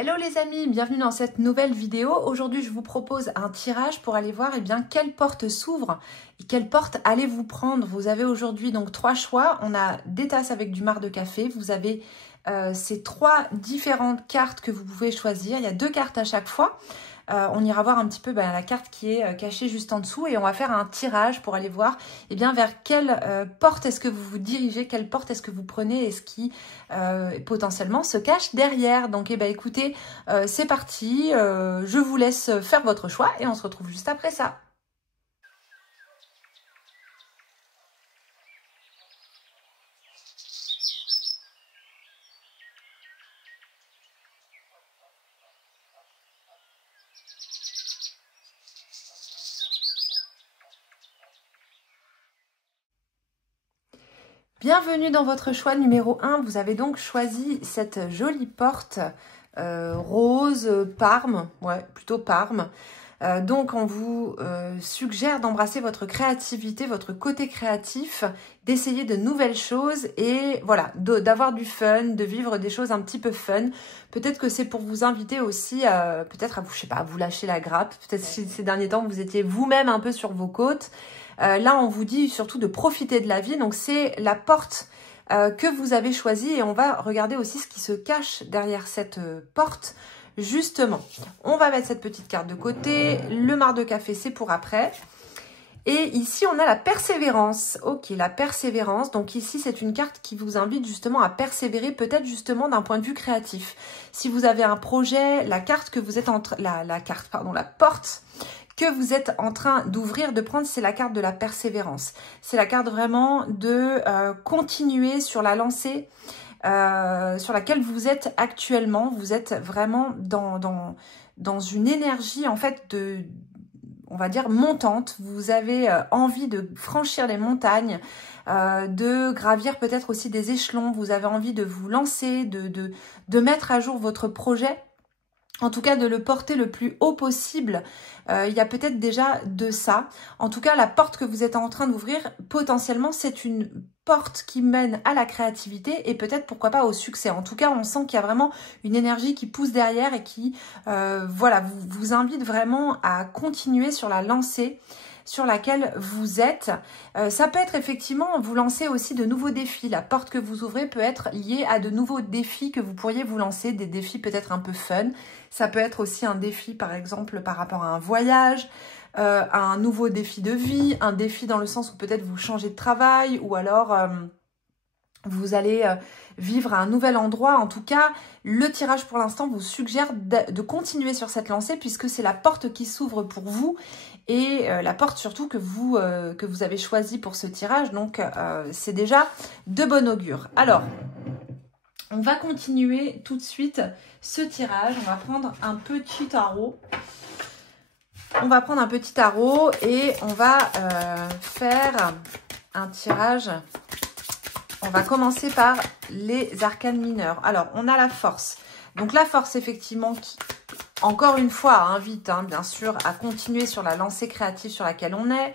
Hello les amis, bienvenue dans cette nouvelle vidéo. Aujourd'hui, je vous propose un tirage pour aller voir quelle porte s'ouvre et quelle porte allez-vous prendre. Vous avez aujourd'hui donc 3 choix. On a des tasses avec du marc de café. Vous avez ces 3 différentes cartes que vous pouvez choisir. Il y a 2 cartes à chaque fois. On ira voir un petit peu la carte qui est cachée juste en dessous et on va faire un tirage pour aller voir vers quelle porte est-ce que vous vous dirigez, quelle porte est-ce que vous prenez et ce qui potentiellement se cache derrière. Donc écoutez, c'est parti, je vous laisse faire votre choix et on se retrouve juste après ça. Bienvenue dans votre choix numéro 1. Vous avez donc choisi cette jolie porte rose, parme, ouais, plutôt parme. Donc on vous suggère d'embrasser votre créativité, votre côté créatif, d'essayer de nouvelles choses et voilà, d'avoir du fun, de vivre des choses un petit peu fun. Peut-être que c'est pour vous inviter aussi peut-être à vous, je sais pas, à vous lâcher la grappe. Peut-être si ces derniers temps vous étiez vous-même un peu sur vos côtes. Là, on vous dit surtout de profiter de la vie. Donc, c'est la porte que vous avez choisie. Et on va regarder aussi ce qui se cache derrière cette porte, justement. On va mettre cette petite carte de côté. Le marc de café, c'est pour après. Et ici, on a la persévérance. Ok, la persévérance. Donc ici, c'est une carte qui vous invite justement à persévérer, peut-être justement d'un point de vue créatif. Si vous avez un projet, la carte que vous êtes la porte que vous êtes en train d'ouvrir, de prendre, c'est la carte de la persévérance. C'est la carte vraiment de continuer sur la lancée sur laquelle vous êtes actuellement. Vous êtes vraiment dans une énergie en fait on va dire montante. Vous avez envie de franchir les montagnes, de gravir peut-être aussi des échelons. Vous avez envie de vous lancer, de mettre à jour votre projet. En tout cas, de le porter le plus haut possible. Il y a peut-être déjà de ça. En tout cas, la porte que vous êtes en train d'ouvrir, potentiellement, c'est une porte qui mène à la créativité et peut-être, pourquoi pas, au succès. En tout cas, on sent qu'il y a vraiment une énergie qui pousse derrière et qui, voilà, vous invite vraiment à continuer sur la lancée sur laquelle vous êtes. Ça peut être effectivement vous lancer aussi de nouveaux défis. La porte que vous ouvrez peut être liée à de nouveaux défis que vous pourriez vous lancer, des défis peut-être un peu fun. Ça peut être aussi un défi par exemple par rapport à un voyage, à un nouveau défi de vie, un défi dans le sens où peut-être vous changez de travail ou alors vous allez vivre à un nouvel endroit. En tout cas, le tirage pour l'instant vous suggère de continuer sur cette lancée puisque c'est la porte qui s'ouvre pour vous et la porte surtout que vous avez choisie pour ce tirage. Donc, c'est déjà de bon augure. Alors, on va continuer tout de suite ce tirage. On va prendre un petit tarot. On va prendre un petit tarot et on va faire un tirage. On va commencer par les arcanes mineurs. Alors, on a la force. Donc, la force, effectivement, qui, encore une fois, invite, bien sûr, à continuer sur la lancée créative sur laquelle on est.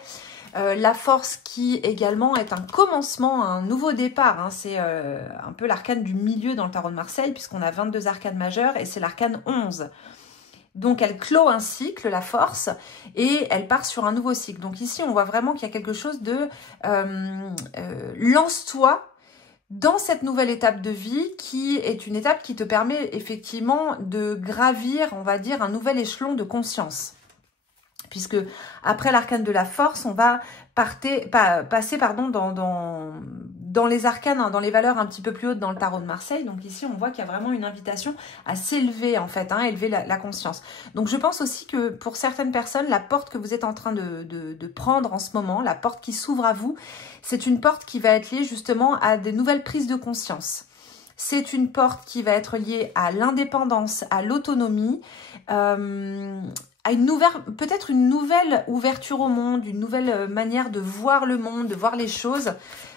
La force qui, également, est un commencement, un nouveau départ. C'est un peu l'arcane du milieu dans le tarot de Marseille, puisqu'on a 22 arcanes majeures et c'est l'arcane 11. Donc, elle clôt un cycle, la force, et elle part sur un nouveau cycle. Donc, ici, on voit vraiment qu'il y a quelque chose de lance-toi dans cette nouvelle étape de vie qui est une étape qui te permet effectivement de gravir, on va dire, un nouvel échelon de conscience. Puisque après l'arcane de la force, on va passer dans les arcanes, dans les valeurs un petit peu plus hautes dans le tarot de Marseille. Donc ici, on voit qu'il y a vraiment une invitation à s'élever en fait, élever la conscience. Donc je pense aussi que pour certaines personnes, la porte que vous êtes en train de prendre en ce moment, la porte qui s'ouvre à vous, c'est une porte qui va être liée justement à des nouvelles prises de conscience. C'est une porte qui va être liée à l'indépendance, à l'autonomie, à peut-être une nouvelle ouverture au monde, une nouvelle manière de voir le monde, de voir les choses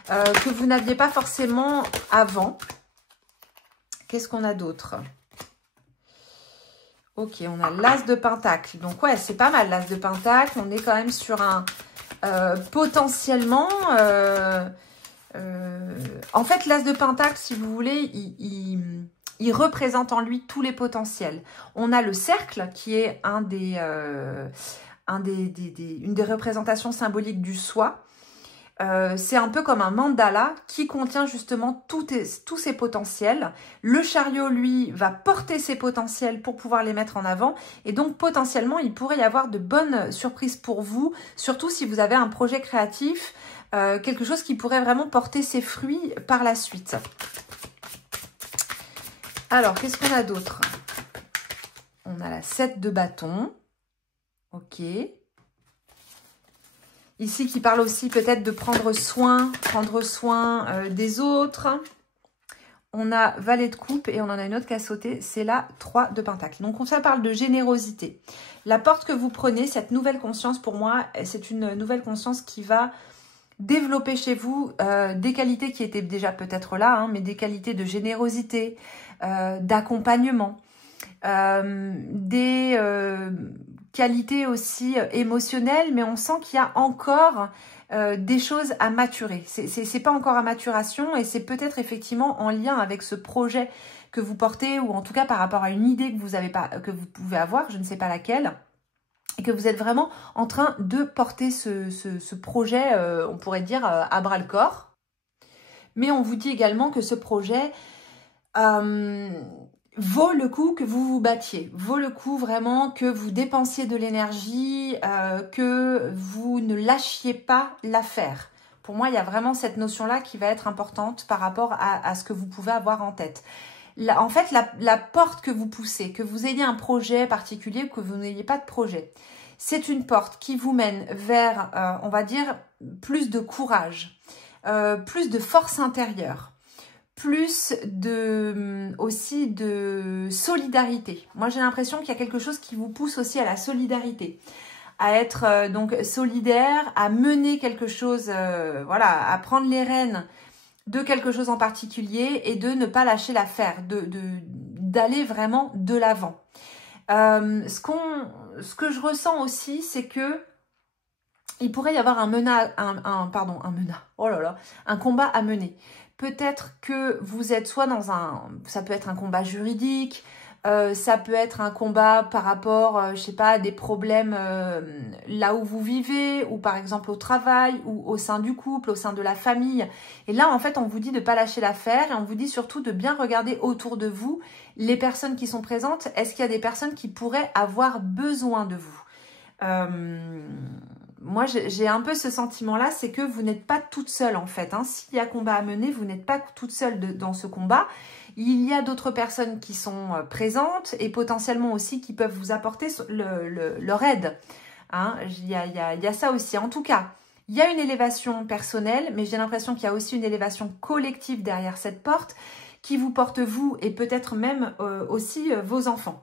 que vous n'aviez pas forcément avant. Qu'est-ce qu'on a d'autre? Ok, on a l'as de pentacle. Donc ouais, c'est pas mal l'as de pentacle. On est quand même sur un potentiellement... en fait, l'as de pentacle, si vous voulez, il représente en lui tous les potentiels. On a le cercle qui est une des représentations symboliques du soi. C'est un peu comme un mandala qui contient justement tous ces potentiels. Le chariot, lui, va porter ses potentiels pour pouvoir les mettre en avant. Et donc, potentiellement, il pourrait y avoir de bonnes surprises pour vous, surtout si vous avez un projet créatif, quelque chose qui pourrait vraiment porter ses fruits par la suite. Alors, qu'est-ce qu'on a d'autre? On a la 7 de bâton. Ok. Ici, qui parle aussi peut-être de prendre soin des autres. On a valet de coupe et on en a une autre qui a sauté, c'est la 3 de pentacle. Donc, ça parle de générosité. La porte que vous prenez, cette nouvelle conscience, pour moi, c'est une nouvelle conscience qui va développer chez vous des qualités qui étaient déjà peut-être là, hein, mais des qualités de générosité, d'accompagnement, des qualités aussi émotionnelles, mais on sent qu'il y a encore des choses à maturer. C'est pas encore à maturation et c'est peut-être effectivement en lien avec ce projet que vous portez ou en tout cas par rapport à une idée que vous pouvez avoir, je ne sais pas laquelle, et que vous êtes vraiment en train de porter ce projet, on pourrait dire, à bras-le-corps. Mais on vous dit également que ce projet vaut le coup que vous vous battiez, vaut le coup vraiment que vous dépensiez de l'énergie, que vous ne lâchiez pas l'affaire. Pour moi, il y a vraiment cette notion-là qui va être importante par rapport à ce que vous pouvez avoir en tête. En fait, la porte que vous poussez, que vous ayez un projet particulier ou que vous n'ayez pas de projet, c'est une porte qui vous mène vers, on va dire, plus de courage, plus de force intérieure, plus aussi de solidarité. Moi, j'ai l'impression qu'il y a quelque chose qui vous pousse aussi à la solidarité, à être donc solidaire, à mener quelque chose, voilà, à prendre les rênes de quelque chose en particulier et de ne pas lâcher l'affaire, d'aller vraiment de l'avant. Ce que je ressens aussi, c'est que il pourrait y avoir un combat à mener. Peut-être que vous êtes soit dans ça peut être un combat juridique, ça peut être un combat par rapport, je sais pas, à des problèmes là où vous vivez, ou par exemple au travail, ou au sein du couple, au sein de la famille. Et là, en fait, on vous dit de ne pas lâcher l'affaire et on vous dit surtout de bien regarder autour de vous les personnes qui sont présentes. Est-ce qu'il y a des personnes qui pourraient avoir besoin de vous? Moi, j'ai un peu ce sentiment-là, c'est que vous n'êtes pas toute seule en fait. Hein. S'il y a combat à mener, vous n'êtes pas toute seule dans ce combat. Il y a d'autres personnes qui sont présentes et potentiellement aussi qui peuvent vous apporter leur aide. Hein. Il y a ça aussi. En tout cas, il y a une élévation personnelle, mais j'ai l'impression qu'il y a aussi une élévation collective derrière cette porte qui vous porte vous et peut-être même aussi vos enfants.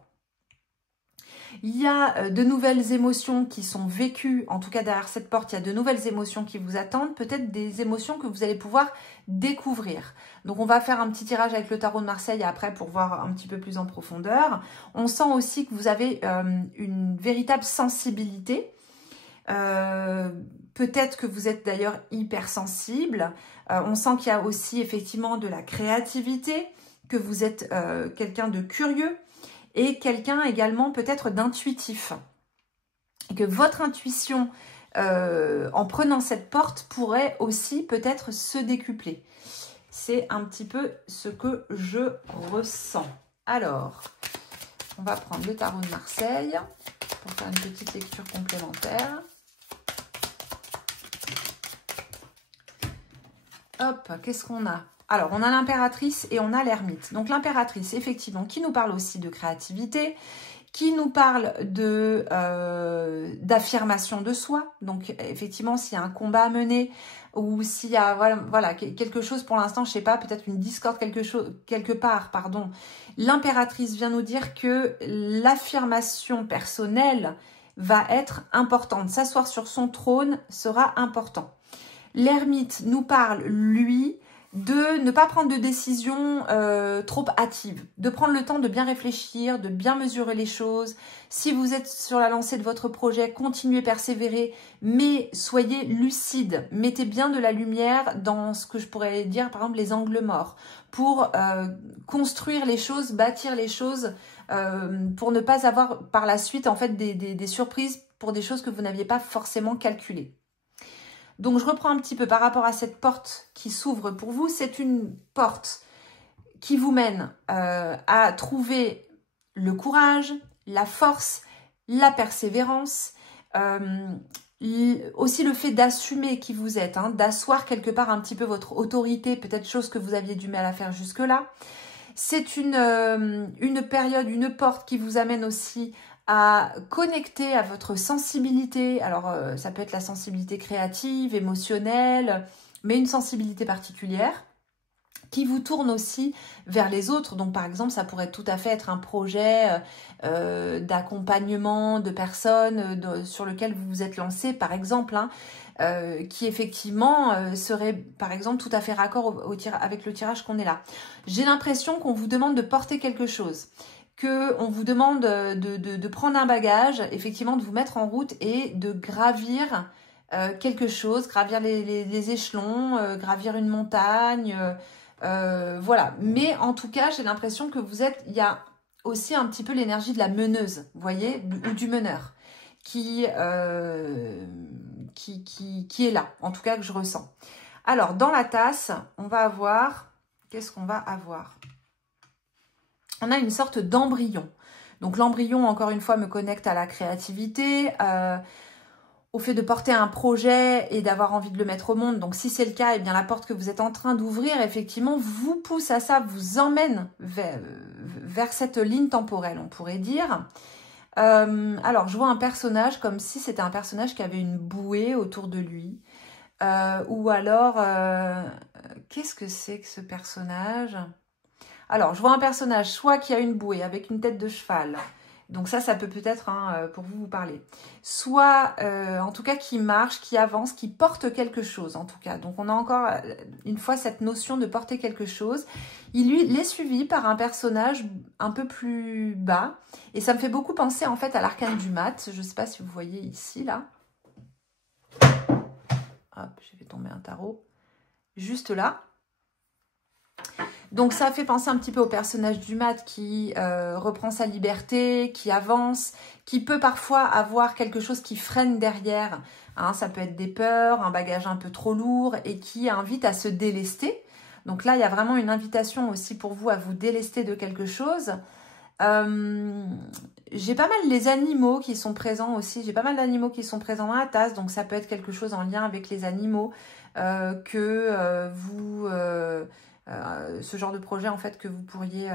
Il y a de nouvelles émotions qui sont vécues, en tout cas derrière cette porte, il y a de nouvelles émotions qui vous attendent, peut-être des émotions que vous allez pouvoir découvrir. Donc on va faire un petit tirage avec le tarot de Marseille après pour voir un petit peu plus en profondeur. On sent aussi que vous avez une véritable sensibilité. Peut-être que vous êtes d'ailleurs hypersensible. On sent qu'il y a aussi effectivement de la créativité, que vous êtes quelqu'un de curieux. Et quelqu'un également peut-être d'intuitif. Et que votre intuition, en prenant cette porte, pourrait aussi peut-être se décupler. C'est un petit peu ce que je ressens. Alors, on va prendre le tarot de Marseille pour faire une petite lecture complémentaire. Hop, qu'est-ce qu'on a ? Alors, on a l'impératrice et on a l'ermite. Donc, l'impératrice, effectivement, qui nous parle aussi de créativité, qui nous parle d'affirmation de soi. Donc, effectivement, s'il y a un combat à mener ou s'il y a voilà, quelque chose pour l'instant, je ne sais pas, peut-être une discorde quelque part, pardon. L'impératrice vient nous dire que l'affirmation personnelle va être importante. S'asseoir sur son trône sera important. L'ermite nous parle, lui, de ne pas prendre de décision trop hâtive, de prendre le temps de bien réfléchir, de bien mesurer les choses. Si vous êtes sur la lancée de votre projet, continuez, persévérer, mais soyez lucide. Mettez bien de la lumière dans ce que je pourrais dire, par exemple, les angles morts, pour construire les choses, bâtir les choses, pour ne pas avoir par la suite en fait des surprises pour des choses que vous n'aviez pas forcément calculées. Donc, je reprends un petit peu par rapport à cette porte qui s'ouvre pour vous. C'est une porte qui vous mène à trouver le courage, la force, la persévérance, aussi le fait d'assumer qui vous êtes, hein, d'asseoir quelque part un petit peu votre autorité, peut-être chose que vous aviez du mal à faire jusque-là. C'est une période, une porte qui vous amène aussi à connecter à votre sensibilité. Alors, ça peut être la sensibilité créative, émotionnelle, mais une sensibilité particulière qui vous tourne aussi vers les autres. Donc, par exemple, ça pourrait tout à fait être un projet d'accompagnement de personnes sur lequel vous vous êtes lancé, par exemple, hein, qui effectivement serait, par exemple, tout à fait raccord avec le tirage qu'on est là. J'ai l'impression qu'on vous demande de porter quelque chose, qu'on vous demande de prendre un bagage, effectivement de vous mettre en route et de gravir quelque chose, gravir les échelons, gravir une montagne, voilà. Mais en tout cas, j'ai l'impression que vous êtes, il y a aussi un petit peu l'énergie de la meneuse, vous voyez, ou du meneur, qui est là, en tout cas que je ressens. Alors, dans la tasse, on va avoir, qu'est-ce qu'on va avoir ? On a une sorte d'embryon. Donc l'embryon, encore une fois, me connecte à la créativité, au fait de porter un projet et d'avoir envie de le mettre au monde. Donc si c'est le cas, eh bien la porte que vous êtes en train d'ouvrir, effectivement, vous pousse à ça, vous emmène vers cette ligne temporelle, on pourrait dire. Alors, je vois un personnage comme si c'était un personnage qui avait une bouée autour de lui. Ou alors, qu'est-ce que c'est que ce personnage ? Alors, je vois un personnage soit qui a une bouée avec une tête de cheval. Donc ça peut peut-être hein, pour vous parler. Soit, en tout cas, qui marche, qui avance, qui porte quelque chose, en tout cas. Donc, on a encore une fois cette notion de porter quelque chose. Il est suivi par un personnage un peu plus bas. Et ça me fait beaucoup penser, en fait, à l'arcane du mat. Je ne sais pas si vous voyez ici, là. Hop, j'ai fait tomber un tarot. Juste là. Donc ça fait penser un petit peu au personnage du mat qui reprend sa liberté, qui avance, qui peut parfois avoir quelque chose qui freine derrière. Hein, ça peut être des peurs, un bagage un peu trop lourd et qui invite à se délester. Donc là, il y a vraiment une invitation aussi pour vous à vous délester de quelque chose. J'ai pas mal les animaux qui sont présents aussi. J'ai pas mal d'animaux qui sont présents dans la tasse. Donc ça peut être quelque chose en lien avec les animaux ce genre de projet en fait que vous pourriez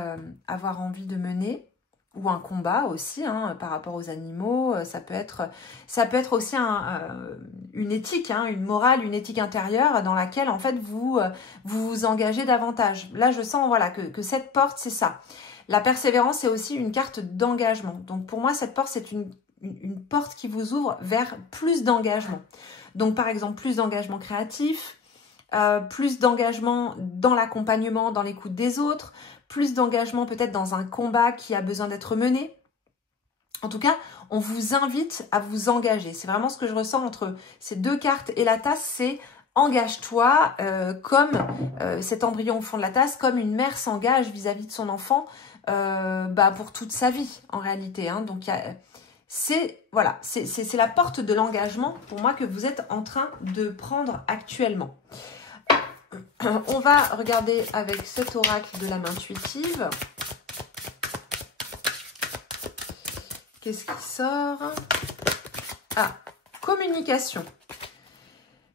avoir envie de mener, ou un combat aussi hein, par rapport aux animaux. Ça peut être aussi une éthique, hein, une morale, une éthique intérieure dans laquelle en fait vous vous engagez davantage. Là je sens voilà que cette porte c'est ça. La persévérance c'est aussi une carte d'engagement. Donc pour moi cette porte c'est une porte qui vous ouvre vers plus d'engagement. Donc par exemple plus d'engagement créatif, plus d'engagement dans l'accompagnement, dans l'écoute des autres, plus d'engagement peut-être dans un combat qui a besoin d'être mené. En tout cas, on vous invite à vous engager. C'est vraiment ce que je ressens entre ces deux cartes et la tasse, c'est engage-toi comme cet embryon au fond de la tasse, comme une mère s'engage vis-à-vis de son enfant pour toute sa vie en réalité. Hein. Donc c'est la porte de l'engagement pour moi que vous êtes en train de prendre actuellement. On va regarder avec cet oracle de l'âme intuitive. Qu'est-ce qui sort? Ah, communication.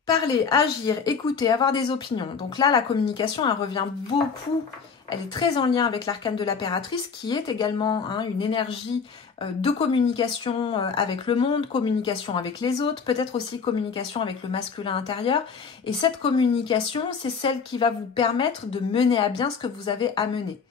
Parler, agir, écouter, avoir des opinions. Donc là, la communication, elle revient beaucoup. Elle est très en lien avec l'arcane de l'impératrice, qui est également une énergie de communication avec le monde, communication avec les autres, peut-être aussi communication avec le masculin intérieur. Et cette communication, c'est celle qui va vous permettre de mener à bien ce que vous avez à mener.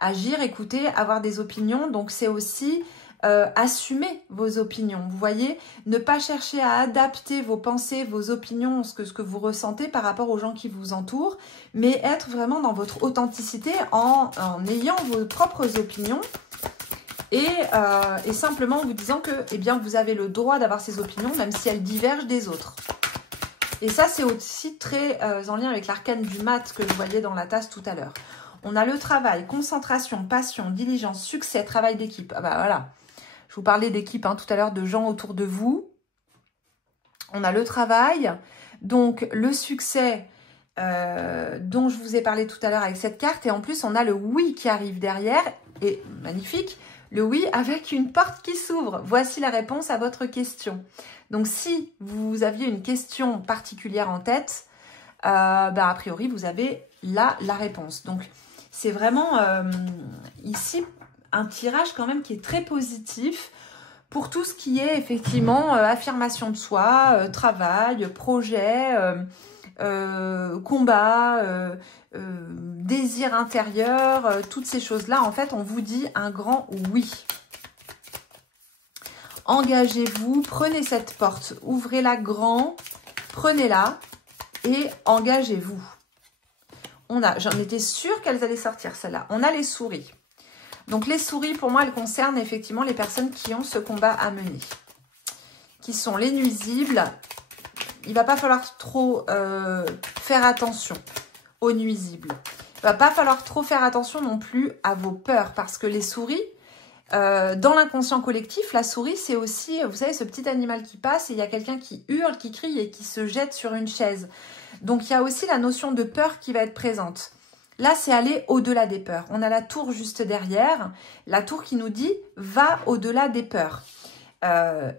Agir, écouter, avoir des opinions, donc c'est aussi Assumez vos opinions. Vous voyez, ne pas chercher à adapter vos pensées, vos opinions, ce que vous ressentez par rapport aux gens qui vous entourent, mais être vraiment dans votre authenticité en ayant vos propres opinions et simplement en vous disant que eh bien, vous avez le droit d'avoir ces opinions, même si elles divergent des autres. Et ça, c'est aussi très en lien avec l'arcane du mat que je voyais dans la tasse tout à l'heure. On a le travail, concentration, passion, diligence, succès, travail d'équipe. Ah bah voilà. Je vous parlais d'équipe tout à l'heure, de gens autour de vous. On a le travail, donc le succès dont je vous ai parlé tout à l'heure avec cette carte. Et en plus, on a le oui qui arrive derrière. Et magnifique, le oui avec une porte qui s'ouvre. Voici la réponse à votre question. Donc, si vous aviez une question particulière en tête, a priori, vous avez là la réponse. Donc, c'est vraiment ici un tirage quand même qui est très positif pour tout ce qui est effectivement affirmation de soi, travail, projet, combat, désir intérieur, toutes ces choses-là. En fait, on vous dit un grand oui. Engagez-vous, prenez cette porte, ouvrez-la grand, prenez-la et engagez-vous. J'en étais sûre qu'elles allaient sortir, celles-là. On a les souris. Donc, les souris, pour moi, elles concernent effectivement les personnes qui ont ce combat à mener. Qui sont les nuisibles. Il ne va pas falloir trop faire attention aux nuisibles. Il ne va pas falloir trop faire attention non plus à vos peurs. Parce que les souris, dans l'inconscient collectif, la souris, c'est aussi, vous savez, ce petit animal qui passe et il y a quelqu'un qui hurle, qui crie et qui se jette sur une chaise. Donc, il y a aussi la notion de peur qui va être présente. Là, c'est aller au-delà des peurs. On a la tour juste derrière. La tour qui nous dit « va au-delà des peurs ».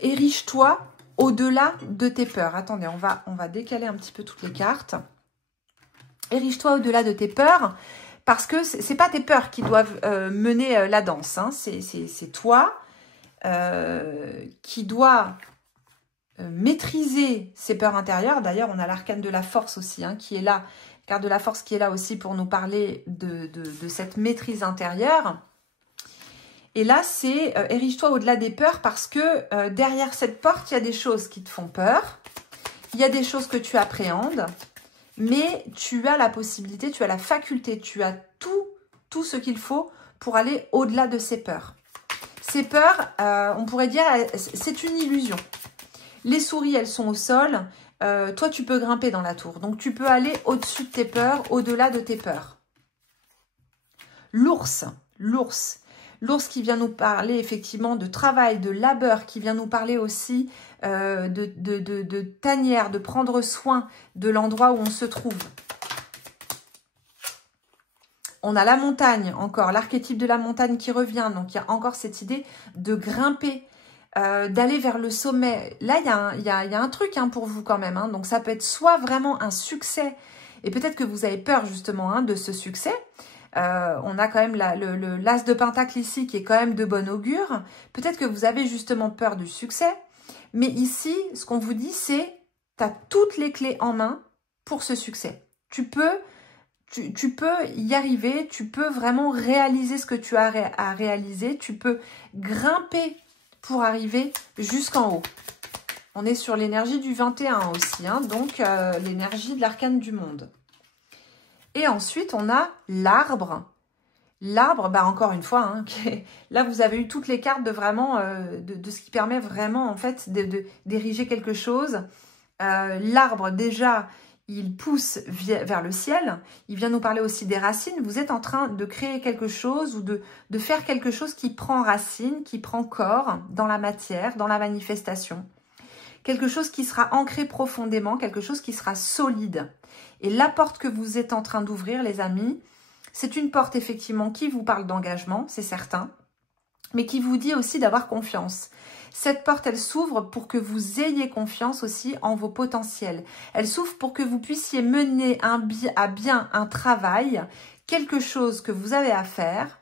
Érige-toi au-delà de tes peurs. Attendez, on va décaler un petit peu toutes les cartes. Érige-toi au-delà de tes peurs parce que ce n'est pas tes peurs qui doivent mener la danse. C'est toi qui dois maîtriser ces peurs intérieures. D'ailleurs, on a l'arcane de la force aussi qui est là. Carte de la force qui est là aussi pour nous parler de cette maîtrise intérieure. Et là, c'est érige-toi au-delà des peurs parce que derrière cette porte, il y a des choses qui te font peur. Il y a des choses que tu appréhendes. Mais tu as la possibilité, tu as la faculté, tu as tout ce qu'il faut pour aller au-delà de ces peurs. Ces peurs, on pourrait dire, c'est une illusion. Les souris, elles sont au sol. Toi, tu peux grimper dans la tour. Donc, tu peux aller au-dessus de tes peurs, au-delà de tes peurs. L'ours qui vient nous parler effectivement de travail, de labeur, qui vient nous parler aussi de tanière, de prendre soin de l'endroit où on se trouve. On a la montagne encore, l'archétype de la montagne qui revient. Donc, il y a encore cette idée de grimper. D'aller vers le sommet. Là, il y a un truc pour vous quand même. Donc, ça peut être soit vraiment un succès, et peut-être que vous avez peur justement de ce succès. On a quand même l'as de pentacle ici qui est quand même de bon augure. Peut-être que vous avez justement peur du succès. Mais ici, ce qu'on vous dit, c'est tu as toutes les clés en main pour ce succès. Tu peux y arriver, tu peux vraiment réaliser ce que tu as à réaliser. Tu peux grimper pour arriver jusqu'en haut. On est sur l'énergie du 21 aussi, donc l'énergie de l'arcane du monde. Et ensuite, on a l'arbre. L'arbre, encore une fois, là, vous avez eu toutes les cartes de vraiment de ce qui permet vraiment, en fait, d'ériger quelque chose. L'arbre, déjà, il pousse vers le ciel. Il vient nous parler aussi des racines. Vous êtes en train de créer quelque chose ou de faire quelque chose qui prend racine, qui prend corps dans la matière, dans la manifestation. Quelque chose qui sera ancré profondément, quelque chose qui sera solide. Et la porte que vous êtes en train d'ouvrir, les amis, c'est une porte effectivement qui vous parle d'engagement, c'est certain, mais qui vous dit aussi d'avoir confiance. Cette porte, elle s'ouvre pour que vous ayez confiance aussi en vos potentiels. Elle s'ouvre pour que vous puissiez mener à bien un travail, quelque chose que vous avez à faire.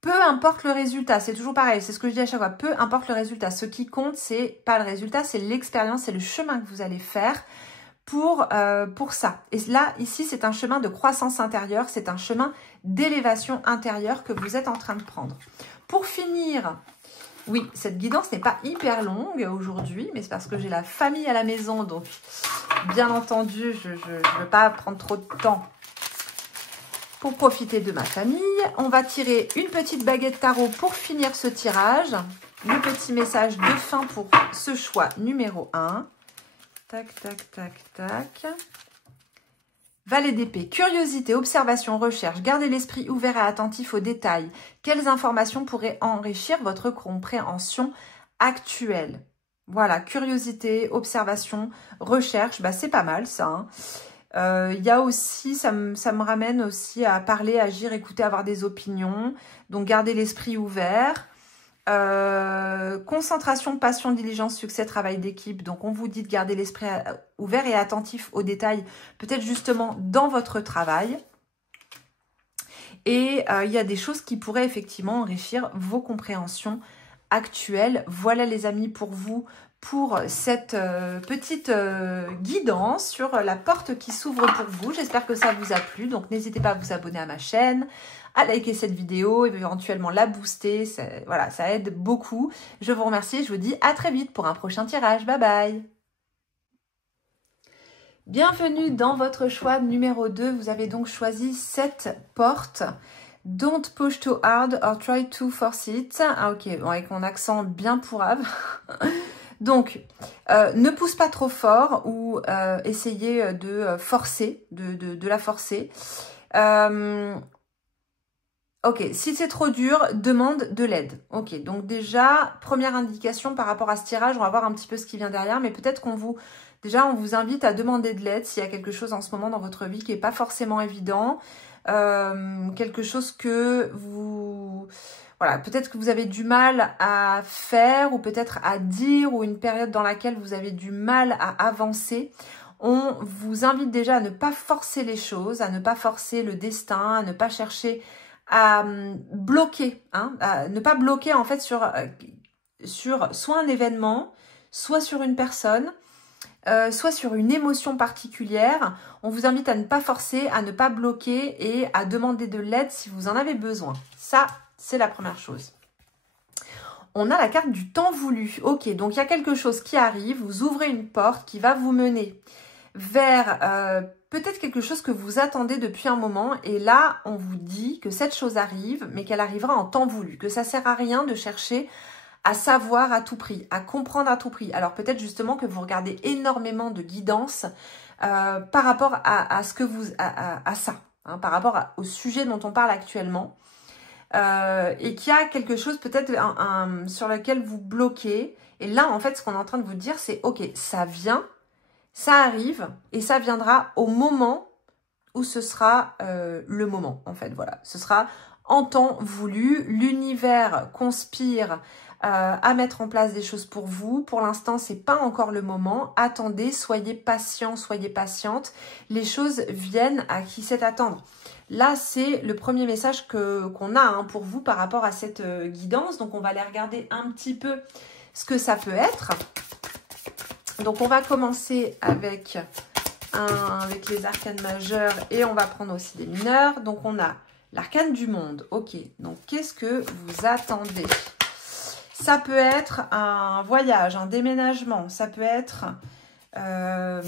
Peu importe le résultat, c'est toujours pareil, c'est ce que je dis à chaque fois, peu importe le résultat. Ce qui compte, c'est pas le résultat, c'est l'expérience, c'est le chemin que vous allez faire pour ça. Et là, ici, c'est un chemin de croissance intérieure, c'est un chemin d'élévation intérieure que vous êtes en train de prendre. Pour finir Oui, cette guidance n'est pas hyper longue aujourd'hui, mais c'est parce que j'ai la famille à la maison, donc bien entendu, je ne veux pas prendre trop de temps pour profiter de ma famille. On va tirer une petite baguette tarot pour finir ce tirage. Le petit message de fin pour ce choix numéro 1. Tac, tac, tac, tac. Valet d'épée, curiosité, observation, recherche, gardez l'esprit ouvert et attentif aux détails. Quelles informations pourraient enrichir votre compréhension actuelle? Voilà, curiosité, observation, recherche, bah c'est pas mal ça. Hein. Y a aussi, ça me ramène aussi à parler, agir, écouter, avoir des opinions. Donc gardez l'esprit ouvert. Concentration, passion, diligence, succès, travail d'équipe. Donc on vous dit de garder l'esprit ouvert et attentif aux détails, peut-être justement dans votre travail. Et il y a des choses qui pourraient effectivement enrichir vos compréhensions actuelles. Voilà les amis pour vous, pour cette petite guidance sur la porte qui s'ouvre pour vous. J'espère que ça vous a plu. Donc n'hésitez pas à vous abonner à ma chaîne, à liker cette vidéo, éventuellement la booster. Voilà, ça aide beaucoup. Je vous remercie et je vous dis à très vite pour un prochain tirage. Bye bye. Bienvenue dans votre choix numéro 2. Vous avez donc choisi cette porte. Don't push too hard or try to force it. Ah ok, bon, avec mon accent bien pourrave. Donc, ne pousse pas trop fort ou essayez de forcer, de la forcer. Ok, si c'est trop dur, demande de l'aide. Ok, donc déjà, première indication par rapport à ce tirage, on va voir un petit peu ce qui vient derrière, mais peut-être qu'on vous... Déjà, on vous invite à demander de l'aide s'il y a quelque chose en ce moment dans votre vie qui n'est pas forcément évident. Quelque chose que vous... Voilà, peut-être que vous avez du mal à faire ou peut-être à dire ou une période dans laquelle vous avez du mal à avancer. On vous invite déjà à ne pas forcer les choses, à ne pas forcer le destin, à ne pas chercher à bloquer, hein, à ne pas bloquer en fait sur soit un événement, soit sur une personne, soit sur une émotion particulière. On vous invite à ne pas forcer, à ne pas bloquer et à demander de l'aide si vous en avez besoin. Ça, c'est la première chose. On a la carte du temps voulu. Ok, donc il y a quelque chose qui arrive. Vous ouvrez une porte qui va vous mener vers peut-être quelque chose que vous attendez depuis un moment. Et là, on vous dit que cette chose arrive, mais qu'elle arrivera en temps voulu. Que ça ne sert à rien de chercher à savoir à tout prix, à comprendre à tout prix. Alors peut-être justement que vous regardez énormément de guidance par rapport à ce que vous à ça, hein, par rapport au sujet dont on parle actuellement. Et qu'il y a quelque chose peut-être sur lequel vous bloquez. Et là, en fait, ce qu'on est en train de vous dire, c'est ok, ça vient, ça arrive, et ça viendra au moment où ce sera le moment, en fait. Voilà, ce sera en temps voulu. L'univers conspire à mettre en place des choses pour vous. Pour l'instant, c'est pas encore le moment. Attendez, soyez patient, soyez patiente. Les choses viennent à qui sait attendre. Là, c'est le premier message qu'on a hein, pour vous par rapport à cette guidance. Donc, on va aller regarder un petit peu ce que ça peut être. Donc, on va commencer avec les arcanes majeures et on va prendre aussi des mineurs. Donc, on a l'arcane du monde. Ok, donc qu'est-ce que vous attendez? Ça peut être un voyage, un déménagement. Ça peut être la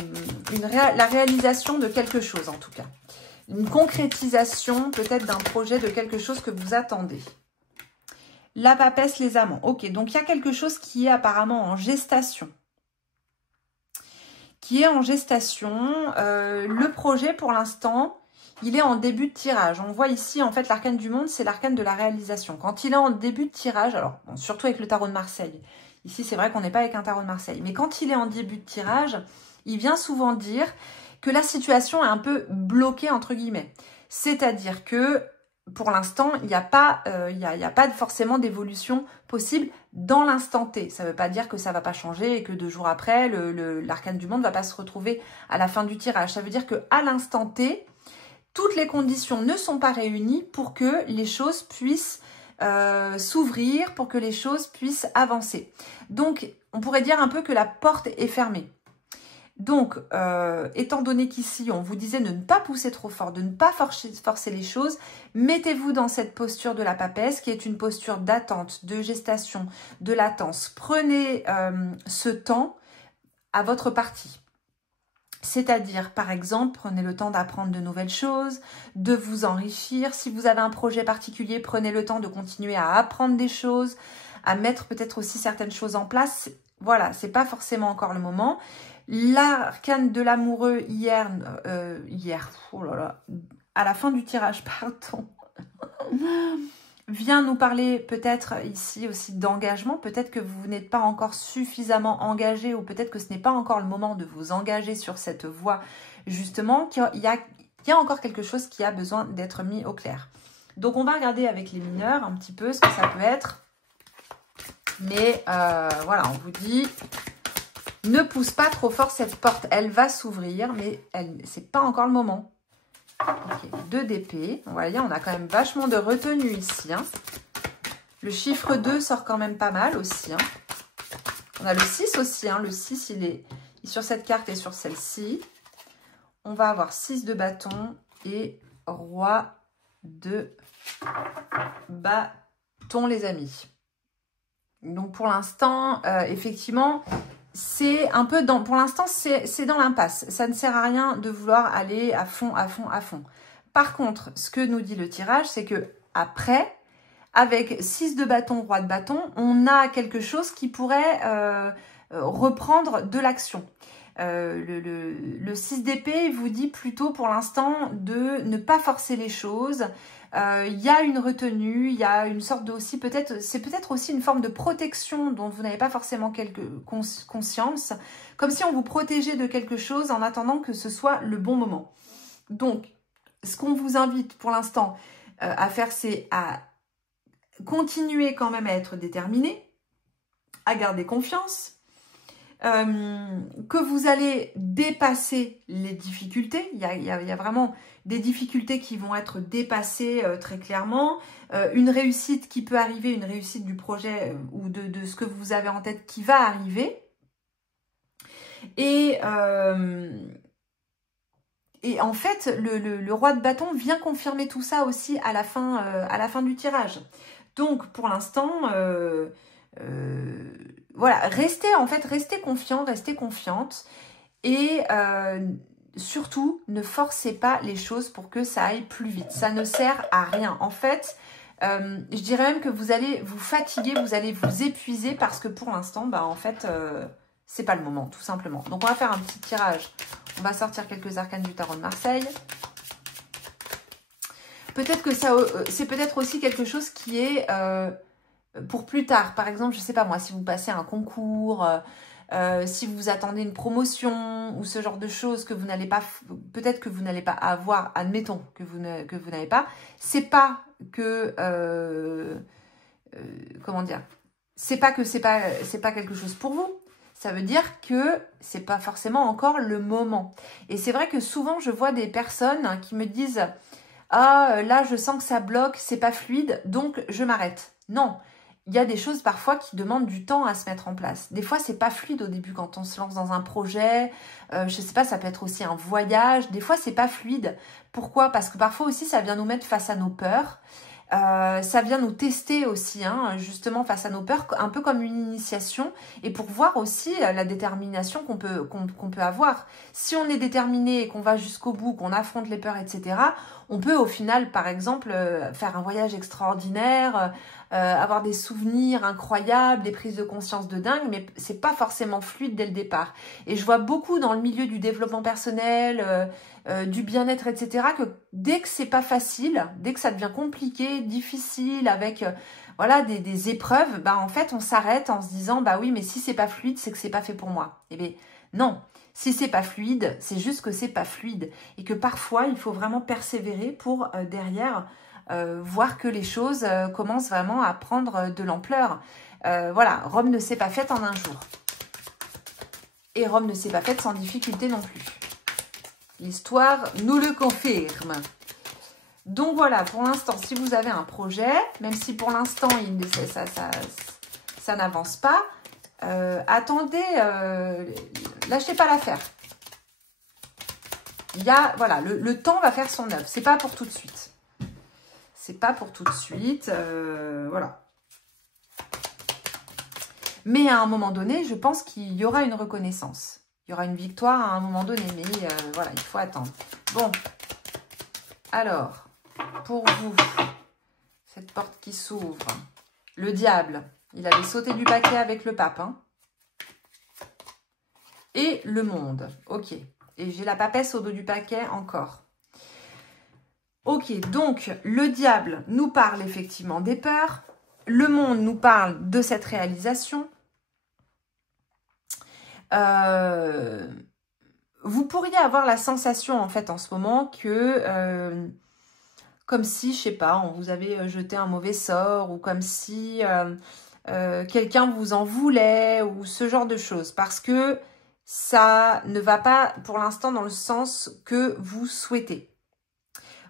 réalisation de quelque chose en tout cas. Une concrétisation peut-être d'un projet, de quelque chose que vous attendez. La papesse, les amants. Ok, donc il y a quelque chose qui est apparemment en gestation. Le projet, pour l'instant, il est en début de tirage. On voit ici, en fait, l'arcane du monde, c'est l'arcane de la réalisation. Quand il est en début de tirage, alors bon, surtout avec le tarot de Marseille. Ici, c'est vrai qu'on n'est pas avec un tarot de Marseille. Mais quand il est en début de tirage, il vient souvent dire que la situation est un peu bloquée, entre guillemets. C'est-à-dire que, pour l'instant, il n'y a pas forcément d'évolution possible dans l'instant T. Ça ne veut pas dire que ça ne va pas changer et que 2 jours après, l'arcane du monde ne va pas se retrouver à la fin du tirage. Ça veut dire qu'à l'instant T, toutes les conditions ne sont pas réunies pour que les choses puissent s'ouvrir, pour que les choses puissent avancer. Donc, on pourrait dire un peu que la porte est fermée. Donc, étant donné qu'ici, on vous disait de ne pas pousser trop fort, de ne pas forcer les choses, mettez-vous dans cette posture de la papesse, qui est une posture d'attente, de gestation, de latence. Prenez ce temps à votre partie. C'est-à-dire, par exemple, prenez le temps d'apprendre de nouvelles choses, de vous enrichir. Si vous avez un projet particulier, prenez le temps de continuer à apprendre des choses, à mettre peut-être aussi certaines choses en place. Voilà, c'est pas forcément encore le moment. L'arcane de l'amoureux hier, oh là là, à la fin du tirage, pardon, vient nous parler peut-être ici aussi d'engagement. Peut-être que vous n'êtes pas encore suffisamment engagé ou peut-être que ce n'est pas encore le moment de vous engager sur cette voie, justement, qu'il y a encore quelque chose qui a besoin d'être mis au clair. Donc, on va regarder avec les mineurs un petit peu ce que ça peut être. Mais voilà, on vous dit, ne pousse pas trop fort cette porte. Elle va s'ouvrir, mais c'est pas encore le moment. Ok, 2 d'épée. Vous voyez, on a quand même vachement de retenue ici. Hein. Le chiffre 2 sort quand même pas mal aussi. Hein. On a le 6 aussi. Hein. Le 6, il est sur cette carte et sur celle-ci. On va avoir 6 de bâton et roi de bâton, les amis. Donc, pour l'instant, effectivement, c'est un peu dans... Pour l'instant, c'est dans l'impasse. Ça ne sert à rien de vouloir aller à fond, à fond, à fond. Par contre, ce que nous dit le tirage, c'est que après, avec 6 de bâton, roi de bâton, on a quelque chose qui pourrait reprendre de l'action. Le 6 d'épée vous dit plutôt pour l'instant de ne pas forcer les choses. Il y a une retenue, il y a une sorte de aussi peut-être, c'est peut-être aussi une forme de protection dont vous n'avez pas forcément conscience, comme si on vous protégeait de quelque chose en attendant que ce soit le bon moment. Donc, ce qu'on vous invite pour l'instant à faire, c'est à continuer quand même à être déterminé, à garder confiance, que vous allez dépasser les difficultés. Il y a vraiment des difficultés qui vont être dépassées très clairement. Une réussite qui peut arriver, une réussite du projet ou de ce que vous avez en tête qui va arriver. Et en fait, le roi de bâton vient confirmer tout ça aussi à la fin du tirage. Donc, pour l'instant... voilà, restez confiant, restez confiante et surtout ne forcez pas les choses pour que ça aille plus vite. Ça ne sert à rien. En fait, je dirais même que vous allez vous fatiguer, vous allez vous épuiser parce que pour l'instant, bah, en fait, c'est pas le moment, tout simplement. Donc, on va faire un petit tirage. On va sortir quelques arcanes du tarot de Marseille. Peut-être que ça, c'est peut-être aussi quelque chose qui est... pour plus tard, par exemple, je sais pas moi, si vous passez un concours, si vous attendez une promotion ou ce genre de choses que vous n'allez pas, peut-être que vous n'allez pas avoir, admettons que vous n'avez pas, c'est pas que, comment dire, c'est pas quelque chose pour vous. Ça veut dire que c'est pas forcément encore le moment. Et c'est vrai que souvent je vois des personnes qui me disent « Ah, là je sens que ça bloque, c'est pas fluide, donc je m'arrête. » Non. Il y a des choses parfois qui demandent du temps à se mettre en place. Des fois, c'est pas fluide au début quand on se lance dans un projet. Je sais pas, ça peut être aussi un voyage. Des fois, c'est pas fluide. Pourquoi? Parce que parfois aussi, ça vient nous mettre face à nos peurs. Ça vient nous tester aussi, hein, justement, face à nos peurs, un peu comme une initiation. Et pour voir aussi la détermination qu'on peut avoir. Si on est déterminé et qu'on va jusqu'au bout, qu'on affronte les peurs, etc., on peut au final, par exemple, faire un voyage extraordinaire, avoir des souvenirs incroyables, des prises de conscience de dingue, mais c'est pas forcément fluide dès le départ. Et je vois beaucoup dans le milieu du développement personnel, du bien-être, etc., que dès que c'est pas facile, dès que ça devient compliqué, difficile, avec voilà des épreuves, bah en fait on s'arrête en se disant bah oui, mais si c'est pas fluide, c'est que c'est pas fait pour moi. Eh bien non. Si c'est pas fluide, c'est juste que c'est pas fluide et que parfois il faut vraiment persévérer pour derrière voir que les choses commencent vraiment à prendre de l'ampleur. Voilà, Rome ne s'est pas faite en un jour. Et Rome ne s'est pas faite sans difficulté non plus. L'histoire nous le confirme. Donc voilà, pour l'instant, si vous avez un projet, même si pour l'instant ça n'avance pas, attendez, lâchez pas l'affaire. Il y a, voilà, le temps va faire son œuvre. C'est pas pour tout de suite. C'est pas pour tout de suite. Voilà. Mais à un moment donné, je pense qu'il y aura une reconnaissance. Il y aura une victoire à un moment donné. Mais voilà, il faut attendre. Bon. Alors, pour vous, cette porte qui s'ouvre. Le diable. Il avait sauté du paquet avec le pape. Hein. Et le monde. Ok. Et j'ai la papesse au dos du paquet encore. Ok, donc le diable nous parle effectivement des peurs. Le monde nous parle de cette réalisation. Vous pourriez avoir la sensation en fait en ce moment que... comme si, je sais pas, on vous avait jeté un mauvais sort ou comme si quelqu'un vous en voulait ou ce genre de choses. Parce que ça ne va pas pour l'instant dans le sens que vous souhaitez.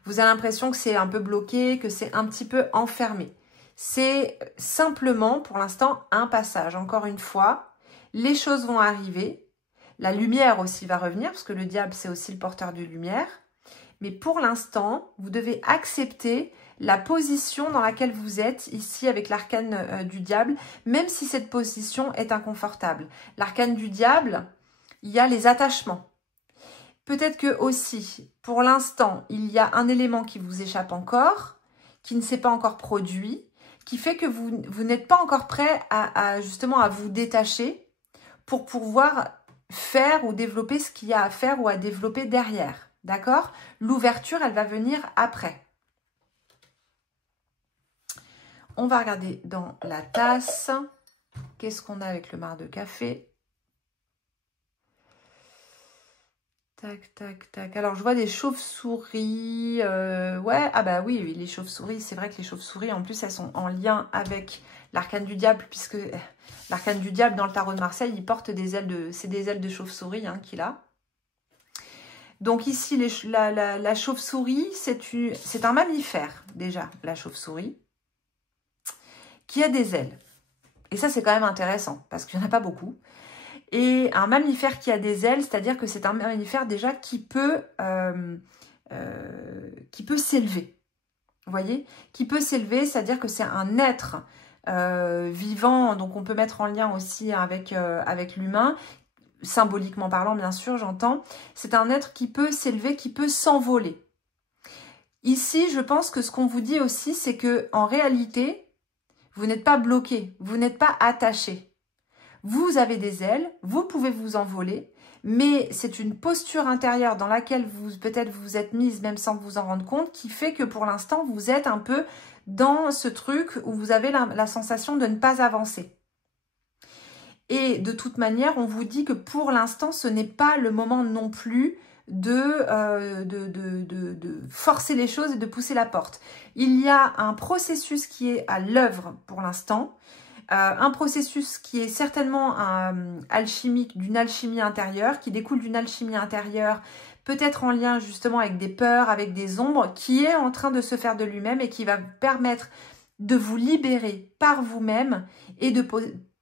Vous avez l'impression que c'est un peu bloqué, que c'est un petit peu enfermé. C'est simplement pour l'instant un passage. Encore une fois, les choses vont arriver. La lumière aussi va revenir parce que le diable c'est aussi le porteur de lumière. Mais pour l'instant, vous devez accepter la position dans laquelle vous êtes ici avec l'arcane du diable, même si cette position est inconfortable. L'arcane du diable, il y a les attachements. Peut-être que aussi, pour l'instant, il y a un élément qui vous échappe encore, qui ne s'est pas encore produit, qui fait que vous n'êtes pas encore prêt justement à vous détacher pour pouvoir faire ou développer ce qu'il y a à faire ou à développer derrière. D'accord? L'ouverture, elle va venir après. On va regarder dans la tasse. Qu'est-ce qu'on a avec le marc de café? Tac, tac, tac. Alors, je vois des chauves-souris. Ouais, ah bah oui, les chauves-souris. C'est vrai que les chauves-souris, en plus, elles sont en lien avec l'arcane du diable, puisque l'arcane du diable, dans le tarot de Marseille, il porte des ailes de... C'est des ailes de chauve-souris hein, qu'il a. Donc ici, la chauve-souris, c'est un mammifère, déjà, la chauve-souris, qui a des ailes. Et ça, c'est quand même intéressant, parce qu'il n'y en a pas beaucoup. Et un mammifère qui a des ailes, c'est-à-dire que c'est un mammifère déjà qui peut s'élever. Vous voyez? Qui peut s'élever, c'est-à-dire que c'est un être vivant, donc on peut mettre en lien aussi avec l'humain, symboliquement parlant, bien sûr, j'entends. C'est un être qui peut s'élever, qui peut s'envoler. Ici, je pense que ce qu'on vous dit aussi, c'est que en réalité, vous n'êtes pas bloqué, vous n'êtes pas attaché. Vous avez des ailes, vous pouvez vous envoler, mais c'est une posture intérieure dans laquelle peut-être vous êtes mise, même sans vous en rendre compte, qui fait que pour l'instant, vous êtes un peu dans ce truc où vous avez la sensation de ne pas avancer. Et de toute manière, on vous dit que pour l'instant, ce n'est pas le moment non plus de forcer les choses et de pousser la porte. Il y a un processus qui est à l'œuvre pour l'instant, un processus qui est certainement alchimique, d'une alchimie intérieure, qui découle d'une alchimie intérieure, peut-être en lien justement avec des peurs, avec des ombres, qui est en train de se faire de lui-même et qui va permettre de vous libérer par vous-même et de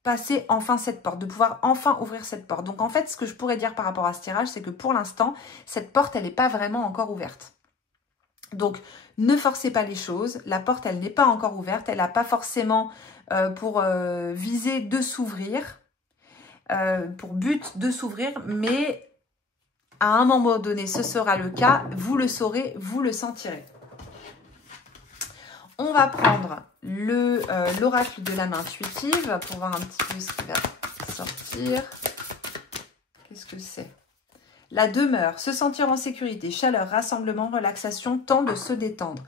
passer enfin cette porte, de pouvoir enfin ouvrir cette porte. Donc en fait, ce que je pourrais dire par rapport à ce tirage, c'est que pour l'instant, cette porte, elle n'est pas vraiment encore ouverte. Donc, ne forcez pas les choses. La porte, elle n'est pas encore ouverte. Elle n'a pas forcément pour viser de s'ouvrir, pour but de s'ouvrir, mais à un moment donné, ce sera le cas. Vous le saurez, vous le sentirez. On va prendre l'oracle de l'âme intuitive pour voir un petit peu ce qui va sortir. Qu'est-ce que c'est? La demeure, se sentir en sécurité, chaleur, rassemblement, relaxation, temps de se détendre.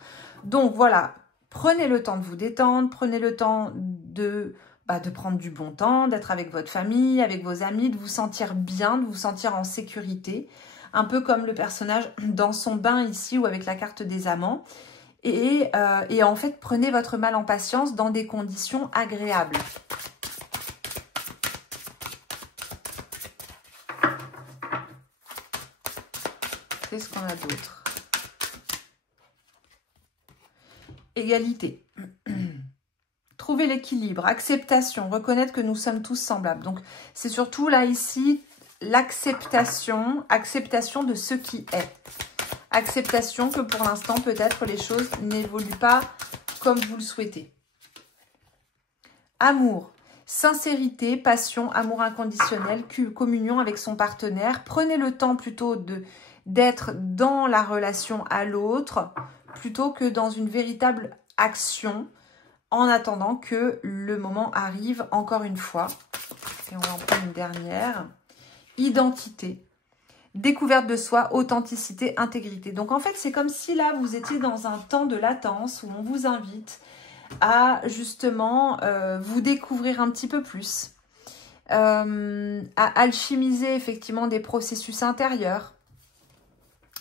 Donc voilà, prenez le temps de vous détendre, prenez le temps de prendre du bon temps, d'être avec votre famille, avec vos amis, de vous sentir bien, de vous sentir en sécurité. Un peu comme le personnage dans son bain ici ou avec la carte des amants. Et en fait, prenez votre mal en patience dans des conditions agréables. Qu'est-ce qu'on a d'autre? Égalité. Trouver l'équilibre, acceptation, reconnaître que nous sommes tous semblables. Donc, c'est surtout là, ici, l'acceptation, acceptation de ce qui est. Acceptation que pour l'instant, peut-être les choses n'évoluent pas comme vous le souhaitez. Amour, sincérité, passion, amour inconditionnel, communion avec son partenaire. Prenez le temps plutôt d'être dans la relation à l'autre plutôt que dans une véritable action en attendant que le moment arrive encore une fois. Et on va en prendre une dernière. Identité, découverte de soi, authenticité, intégrité. Donc en fait, c'est comme si là, vous étiez dans un temps de latence où on vous invite à justement vous découvrir un petit peu plus, à alchimiser effectivement des processus intérieurs,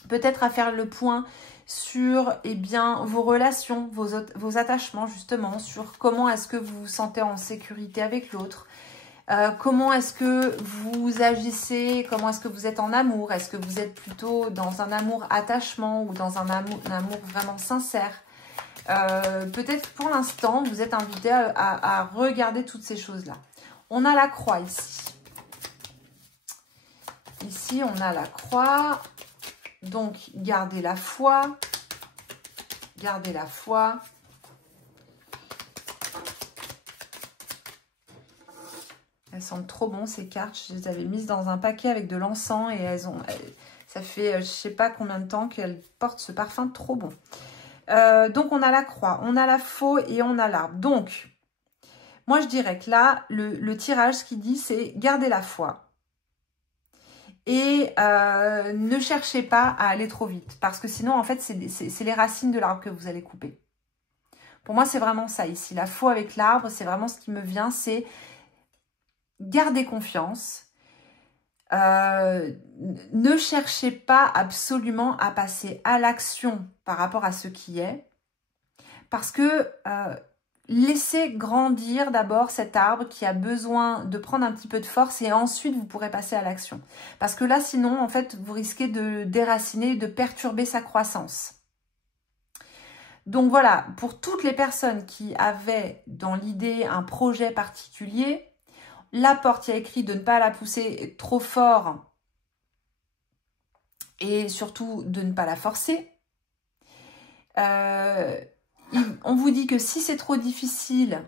peut-être à faire le point sur vos relations, vos attachements justement, sur comment est-ce que vous vous sentez en sécurité avec l'autre, comment est-ce que vous agissez, comment est-ce que vous êtes en amour, est-ce que vous êtes plutôt dans un amour attachement ou dans un amour vraiment sincère. Peut-être pour l'instant, vous êtes invité à regarder toutes ces choses-là. On a la croix ici. Ici, on a la croix. Donc, gardez la foi. Gardez la foi. Elles sentent trop bon, ces cartes. Je les avais mises dans un paquet avec de l'encens et ça fait je ne sais pas combien de temps qu'elles portent ce parfum trop bon. Donc, on a la croix, on a la faux et on a l'arbre. Donc, moi, je dirais que là, le tirage, ce qu'il dit, c'est garder la foi. Et ne cherchez pas à aller trop vite. Parce que sinon, en fait, c'est les racines de l'arbre que vous allez couper. Pour moi, c'est vraiment ça ici. La faux avec l'arbre, c'est vraiment ce qui me vient. C'est garder confiance. Ne cherchez pas absolument à passer à l'action par rapport à ce qui est, parce que laissez grandir d'abord cet arbre qui a besoin de prendre un petit peu de force et ensuite vous pourrez passer à l'action. Parce que là sinon en fait vous risquez de déraciner, de perturber sa croissance. Donc voilà, pour toutes les personnes qui avaient dans l'idée un projet particulier, la porte, il y a écrit de ne pas la pousser trop fort et surtout de ne pas la forcer. On vous dit que si c'est trop difficile,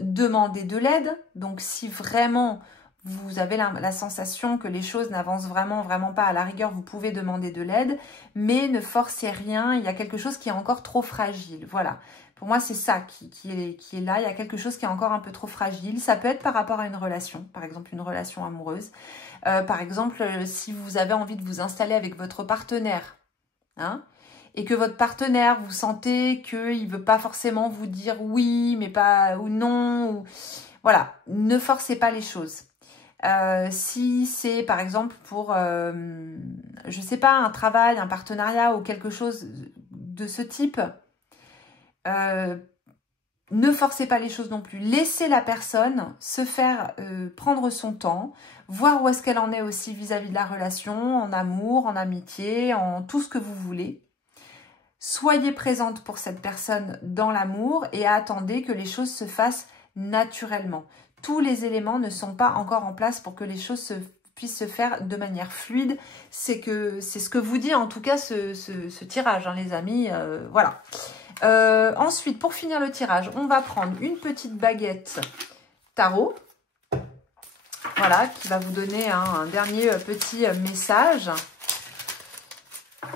demandez de l'aide. Donc si vraiment vous avez la sensation que les choses n'avancent vraiment pas, à la rigueur, vous pouvez demander de l'aide. Mais ne forcez rien, il y a quelque chose qui est encore trop fragile. Voilà. Pour moi, c'est ça qui est là. Il y a quelque chose qui est encore un peu trop fragile. Ça peut être par rapport à une relation, par exemple une relation amoureuse. Par exemple, si vous avez envie de vous installer avec votre partenaire, hein, et que votre partenaire, vous sentez qu'il ne veut pas forcément vous dire oui, mais pas ou non. Ou... Voilà, ne forcez pas les choses. Si c'est par exemple pour, je sais pas, un travail, un partenariat ou quelque chose de ce type, ne forcez pas les choses non plus. Laissez la personne se faire prendre son temps, voir où est-ce qu'elle en est aussi vis-à-vis de la relation, en amour, en amitié, en tout ce que vous voulez. Soyez présente pour cette personne dans l'amour et attendez que les choses se fassent naturellement. Tous les éléments ne sont pas encore en place pour que les choses puissent se faire de manière fluide. C'est ce que vous dit en tout cas ce tirage, hein, les amis. Voilà. Ensuite, pour finir le tirage, on va prendre une petite baguette tarot. Voilà, qui va vous donner un dernier petit message.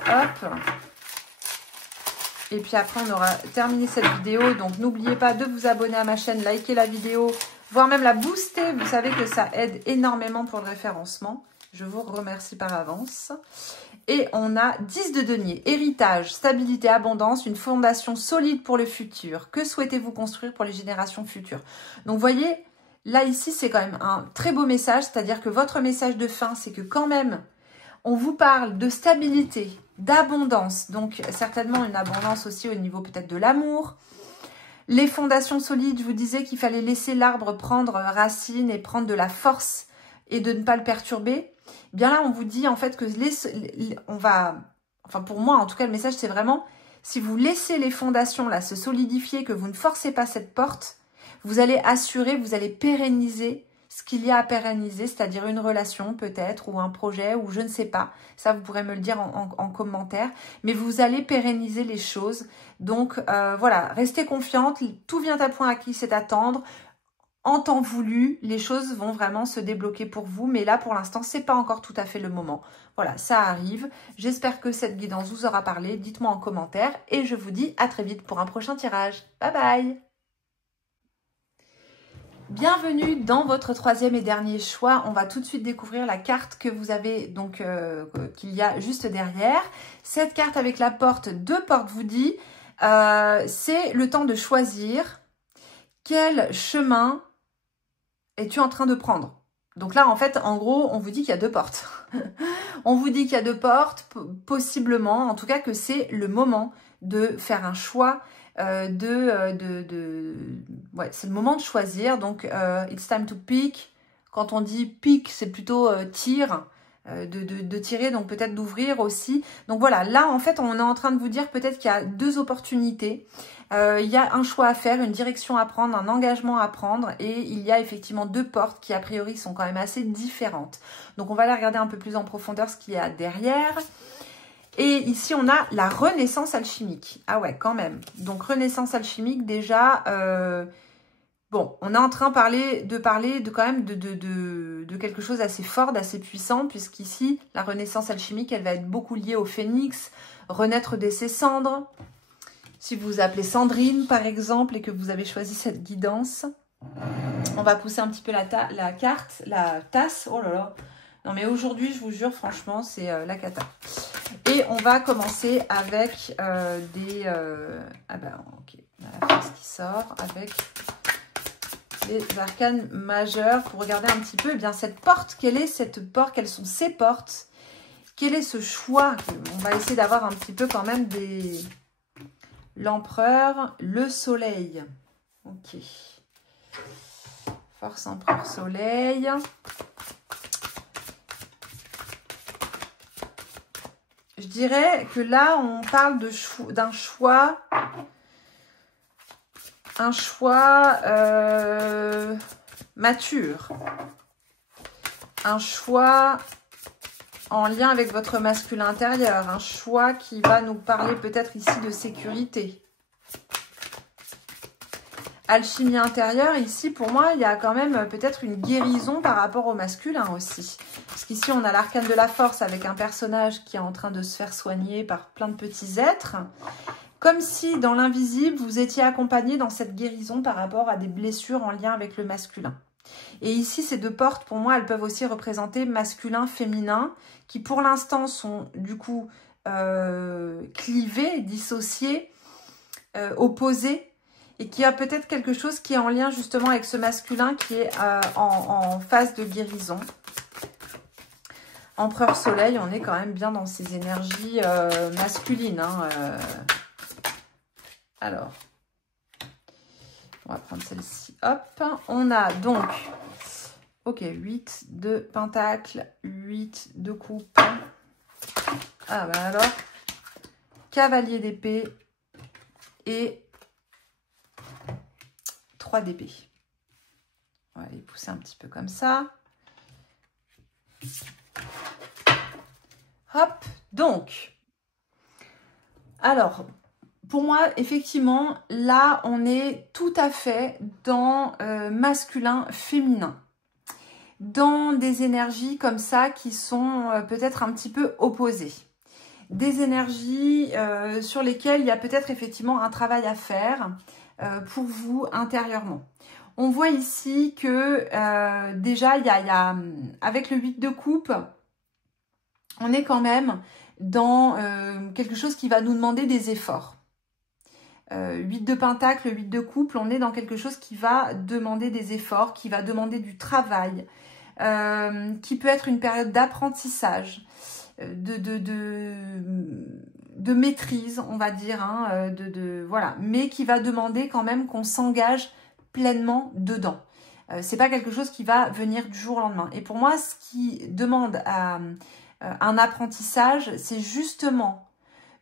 Hop. Et puis après, on aura terminé cette vidéo. Donc, n'oubliez pas de vous abonner à ma chaîne, liker la vidéo, voire même la booster. Vous savez que ça aide énormément pour le référencement. Je vous remercie par avance. Et on a 10 de denier. Héritage, stabilité, abondance, une fondation solide pour le futur. Que souhaitez-vous construire pour les générations futures? Donc, vous voyez, là, ici, c'est quand même un très beau message. C'est-à-dire que votre message de fin, c'est que quand même, on vous parle de stabilité, d'abondance. Donc, certainement une abondance aussi au niveau peut-être de l'amour. Les fondations solides, je vous disais qu'il fallait laisser l'arbre prendre racine et prendre de la force et de ne pas le perturber. Bien là, on vous dit en fait que enfin pour moi en tout cas, le message c'est vraiment, si vous laissez les fondations là se solidifier, que vous ne forcez pas cette porte, vous allez assurer, vous allez pérenniser ce qu'il y a à pérenniser, c'est-à-dire une relation peut-être, ou un projet, ou je ne sais pas. Ça, vous pourrez me le dire en commentaire. Mais vous allez pérenniser les choses. Donc, voilà, restez confiante. Tout vient à point acquis, c'est attendre. En temps voulu, les choses vont vraiment se débloquer pour vous. Mais là, pour l'instant, c'est pas encore tout à fait le moment. Voilà, ça arrive. J'espère que cette guidance vous aura parlé. Dites-moi en commentaire. Et je vous dis à très vite pour un prochain tirage. Bye bye! Bienvenue dans votre troisième et dernier choix. On va tout de suite découvrir la carte que vous avez, donc qu'il y a juste derrière. Cette carte avec la porte, deux portes vous dit, c'est le temps de choisir quel chemin es-tu en train de prendre. Donc là, en fait, en gros, on vous dit qu'il y a deux portes. On vous dit qu'il y a deux portes, possiblement, en tout cas que c'est le moment de faire un choix. Ouais, c'est le moment de choisir. Donc, it's time to pick. Quand on dit pick, c'est plutôt tire, de tirer, donc peut-être d'ouvrir aussi. Donc voilà, là, en fait, on est en train de vous dire peut-être qu'il y a deux opportunités. Il y a un choix à faire, une direction à prendre, un engagement à prendre. Et il y a effectivement deux portes qui, a priori, sont quand même assez différentes. Donc, on va aller regarder un peu plus en profondeur ce qu'il y a derrière. Et ici, on a la renaissance alchimique. Ah ouais, quand même. Donc, renaissance alchimique, déjà, bon, on est en train de parler quand même de quelque chose d'assez fort, d'assez puissant, puisqu'ici, la renaissance alchimique, elle va être beaucoup liée au phénix, renaître de ses cendres. Si vous vous appelez Sandrine, par exemple, et que vous avez choisi cette guidance, on va pousser un petit peu la carte, la tasse. Oh là là. Non, mais aujourd'hui, je vous jure, franchement, c'est la cata. Et on va commencer avec des... ah ben, ok, on a la face qui sort avec les arcanes majeures pour regarder un petit peu, eh bien, cette porte. Quelle est cette porte? Quelles sont ces portes? Quel est ce choix? On va essayer d'avoir un petit peu quand même des... L'empereur, le soleil. Ok. Force empereur soleil. Je dirais que là, on parle d'un choix, mature, un choix en lien avec votre masculin intérieur, un choix qui va nous parler peut-être ici de sécurité. Alchimie intérieure, ici, pour moi, il y a quand même peut-être une guérison par rapport au masculin aussi. Parce qu'ici, on a l'arcane de la force avec un personnage qui est en train de se faire soigner par plein de petits êtres. Comme si, dans l'invisible, vous étiez accompagné dans cette guérison par rapport à des blessures en lien avec le masculin. Et ici, ces deux portes, pour moi, elles peuvent aussi représenter masculin, féminin, qui pour l'instant sont du coup clivés, dissociés, opposés. Et qui a peut-être quelque chose qui est en lien justement avec ce masculin qui est en phase de guérison. Empereur soleil, on est quand même bien dans ces énergies masculines. Hein, Alors, on va prendre celle-ci. Hop, on a donc, ok, 8 de pentacle, 8 de coupe. Ah ben alors, cavalier d'épée et 3 d'épée. On va les pousser un petit peu comme ça. Hop, donc. Alors, pour moi, effectivement, là, on est tout à fait dans masculin, féminin. Dans des énergies comme ça qui sont peut-être un petit peu opposées. Des énergies sur lesquelles il y a peut-être effectivement un travail à faire pour vous intérieurement. On voit ici que déjà, il y a avec le 8 de coupe, on est quand même dans quelque chose qui va nous demander des efforts. 8 de pentacle, 8 de couple, on est dans quelque chose qui va demander des efforts, qui va demander du travail, qui peut être une période d'apprentissage, de maîtrise, on va dire, hein, voilà, mais qui va demander quand même qu'on s'engage pleinement dedans. C'est pas quelque chose qui va venir du jour au lendemain. Et pour moi, ce qui demande un apprentissage, c'est justement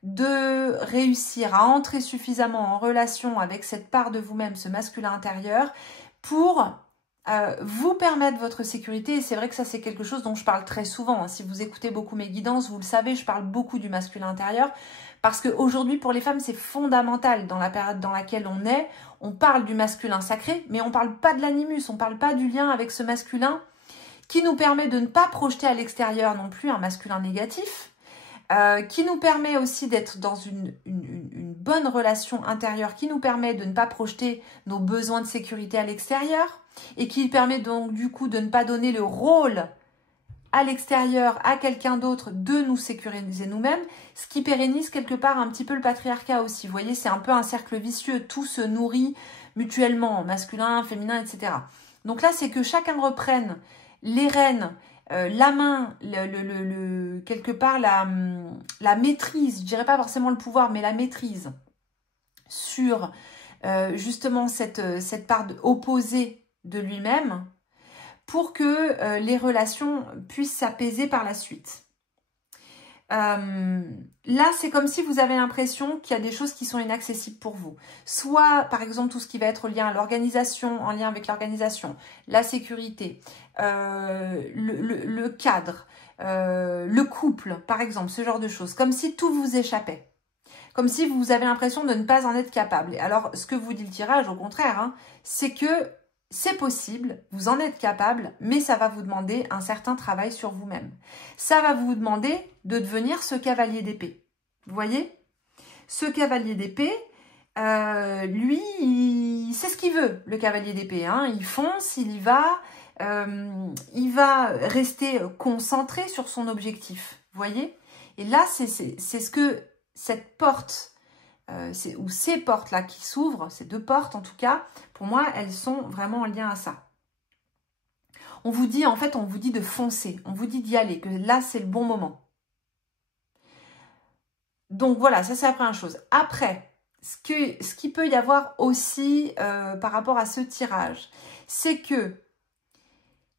de réussir à entrer suffisamment en relation avec cette part de vous-même, ce masculin intérieur, pour vous permettre votre sécurité. Et c'est vrai que ça, c'est quelque chose dont je parle très souvent. Si vous écoutez beaucoup mes guidances, vous le savez, je parle beaucoup du masculin intérieur. Parce qu'aujourd'hui, pour les femmes, c'est fondamental dans la période dans laquelle on est. On parle du masculin sacré, mais on ne parle pas de l'animus, on ne parle pas du lien avec ce masculin qui nous permet de ne pas projeter à l'extérieur non plus un masculin négatif, qui nous permet aussi d'être dans une bonne relation intérieure, qui nous permet de ne pas projeter nos besoins de sécurité à l'extérieur, et qui permet donc du coup de ne pas donner le rôle à l'extérieur, à quelqu'un d'autre, de nous sécuriser nous-mêmes, ce qui pérennise quelque part un petit peu le patriarcat aussi. Vous voyez, c'est un peu un cercle vicieux, tout se nourrit mutuellement, masculin, féminin, etc. Donc là, c'est que chacun reprenne les rênes, la main, quelque part la maîtrise, je dirais pas forcément le pouvoir, mais la maîtrise sur justement cette part opposée de lui-même, pour que les relations puissent s'apaiser par la suite. Là, c'est comme si vous avez l'impression qu'il y a des choses qui sont inaccessibles pour vous. Soit, par exemple, tout ce qui va être lié à l'organisation, en lien avec l'organisation, la sécurité, le cadre, le couple, par exemple, ce genre de choses. Comme si tout vous échappait. Comme si vous avez l'impression de ne pas en être capable. Alors, ce que vous dit le tirage, au contraire, hein, c'est que c'est possible, vous en êtes capable, mais ça va vous demander un certain travail sur vous-même. Ça va vous demander de devenir ce cavalier d'épée. Vous voyez? Ce cavalier d'épée, lui, c'est ce qu'il veut, le cavalier d'épée. Hein. Il fonce, il y va, il va rester concentré sur son objectif. Vous voyez? Et là, c'est ce que cette porte, ou ces portes-là qui s'ouvrent, ces deux portes en tout cas, pour moi, elles sont vraiment en lien à ça. On vous dit, en fait, on vous dit de foncer, on vous dit d'y aller, que là, c'est le bon moment. Donc voilà, ça c'est la première chose. Après, ce qui peut y avoir aussi par rapport à ce tirage, c'est que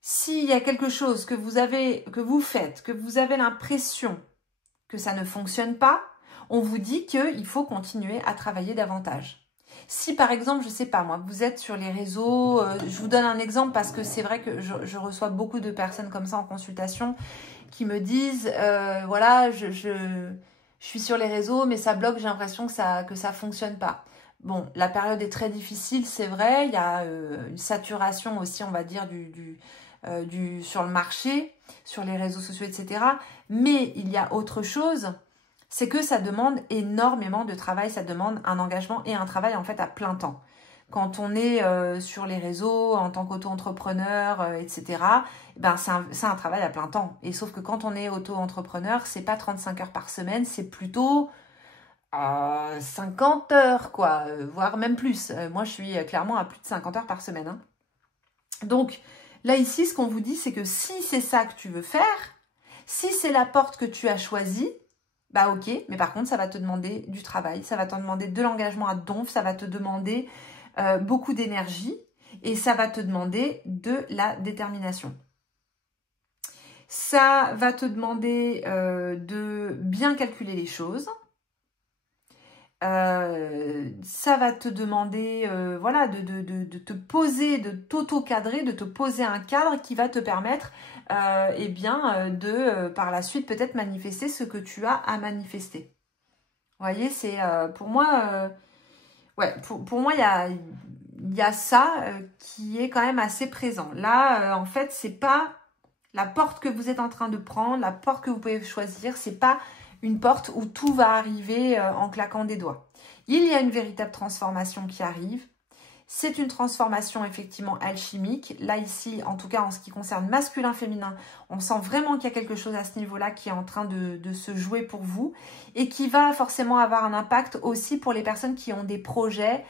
s'il y a quelque chose que vous faites, que vous avez l'impression que ça ne fonctionne pas, on vous dit qu'il faut continuer à travailler davantage. Si par exemple, je ne sais pas moi, vous êtes sur les réseaux, je vous donne un exemple parce que c'est vrai que je reçois beaucoup de personnes comme ça en consultation qui me disent, voilà, je suis sur les réseaux mais ça bloque, j'ai l'impression que ça ne fonctionne pas. Bon, la période est très difficile, c'est vrai, il y a une saturation aussi, on va dire, sur le marché, sur les réseaux sociaux, etc. Mais il y a autre chose, c'est que ça demande énormément de travail, ça demande un engagement et un travail en fait à plein temps. Quand on est sur les réseaux, en tant qu'auto-entrepreneur, etc., ben c'est un travail à plein temps. Et sauf que quand on est auto-entrepreneur, c'est pas 35 heures par semaine, c'est plutôt 50 heures, quoi, voire même plus. Moi, je suis clairement à plus de 50 heures par semaine. Hein. Donc, là, ici, ce qu'on vous dit, c'est que si c'est ça que tu veux faire, si c'est la porte que tu as choisie, bah ok, mais par contre, ça va te demander du travail, ça va te demander de l'engagement à donf, ça va te demander beaucoup d'énergie et ça va te demander de la détermination. Ça va te demander de bien calculer les choses. Ça va te demander voilà, de te poser, de t'auto-cadrer, de te poser un cadre qui va te permettre eh bien, de par la suite peut-être manifester ce que tu as à manifester. Vous voyez, c'est pour moi, ouais, pour moi, il y a ça qui est quand même assez présent. Là, en fait, c'est pas la porte que vous êtes en train de prendre, la porte que vous pouvez choisir, c'est pas une porte où tout va arriver en claquant des doigts. Il y a une véritable transformation qui arrive. C'est une transformation effectivement alchimique. Là, ici, en tout cas, en ce qui concerne masculin-féminin, on sent vraiment qu'il y a quelque chose à ce niveau-là qui est en train de se jouer pour vous et qui va forcément avoir un impact aussi pour les personnes qui ont des projets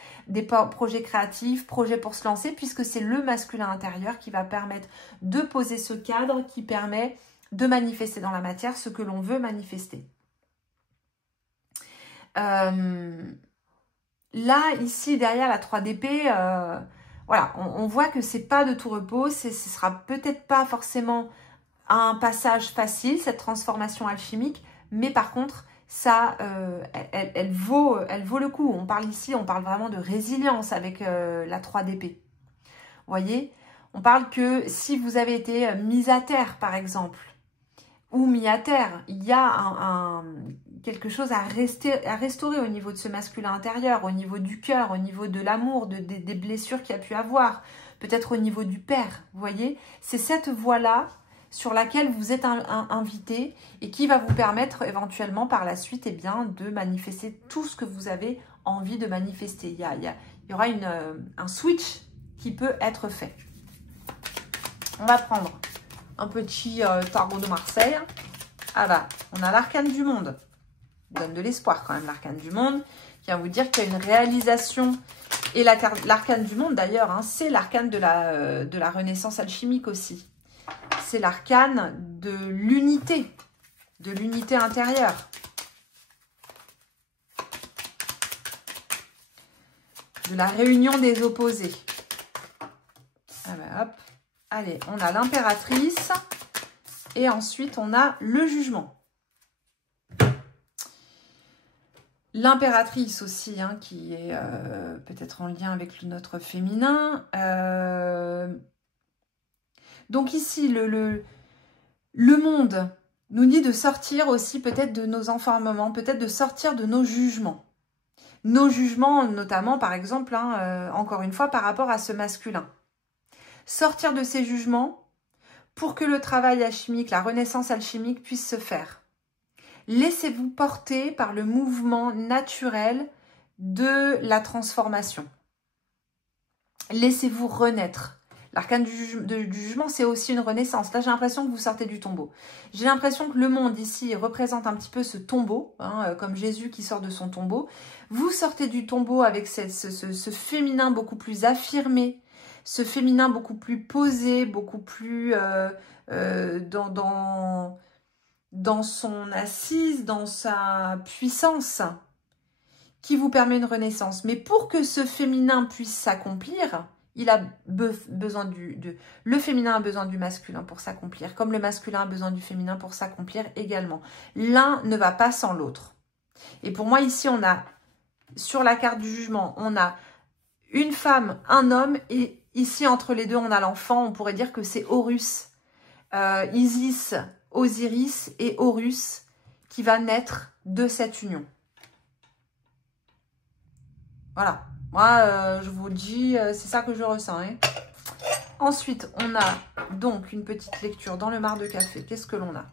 créatifs, projets pour se lancer, puisque c'est le masculin intérieur qui va permettre de poser ce cadre qui permet de manifester dans la matière ce que l'on veut manifester. Là, ici, derrière la 3 d'épée, voilà, on voit que c'est pas de tout repos, ce sera peut-être pas forcément un passage facile, cette transformation alchimique, mais par contre, ça, elle vaut le coup. On parle ici, on parle vraiment de résilience avec la 3 d'épée. Vous voyez, On parle que si vous avez été mis à terre, par exemple, ou mis à terre, il y a quelque chose à restaurer au niveau de ce masculin intérieur, au niveau du cœur, au niveau de l'amour, des blessures qu'il y a pu avoir, peut-être au niveau du père, vous voyez. C'est cette voie-là sur laquelle vous êtes invité et qui va vous permettre éventuellement par la suite de manifester tout ce que vous avez envie de manifester. Il y aura un switch qui peut être fait. On va prendre un petit tarot de Marseille. Ah bah, on a l'arcane du monde. Donne de l'espoir quand même, l'arcane du monde, qui va vous dire qu'il y a une réalisation. Et l'arcane du monde d'ailleurs, hein, c'est l'arcane de la renaissance alchimique aussi. C'est l'arcane de l'unité intérieure. De la réunion des opposés. Ah bah, hop. Allez, on a l'impératrice et ensuite on a le jugement. L'impératrice aussi, hein, qui est peut-être en lien avec notre féminin. Donc ici, le monde nous dit de sortir aussi peut-être de nos enfermements, peut-être de sortir de nos jugements. Nos jugements, notamment, par exemple, hein, encore une fois, par rapport à ce masculin. Sortir de ces jugements pour que le travail alchimique, la renaissance alchimique puisse se faire. Laissez-vous porter par le mouvement naturel de la transformation. Laissez-vous renaître. L'arcane du jugement, c'est aussi une renaissance. Là, j'ai l'impression que vous sortez du tombeau. J'ai l'impression que le monde ici représente un petit peu ce tombeau, hein, comme Jésus qui sort de son tombeau. Vous sortez du tombeau avec ce féminin beaucoup plus affirmé, ce féminin beaucoup plus posé, beaucoup plus dans son assise, dans sa puissance, qui vous permet une renaissance. Mais pour que ce féminin puisse s'accomplir, il a besoin le féminin a besoin du masculin pour s'accomplir, comme le masculin a besoin du féminin pour s'accomplir également. L'un ne va pas sans l'autre. Et pour moi, ici, on a, sur la carte du jugement, on a une femme, un homme, et ici, entre les deux, on a l'enfant. On pourrait dire que c'est Horus, Isis, Osiris et Horus qui va naître de cette union. Voilà. Moi, je vous le dis, c'est ça que je ressens. Hein. Ensuite, on a donc une petite lecture dans le mar de café. Qu'est-ce que l'on a?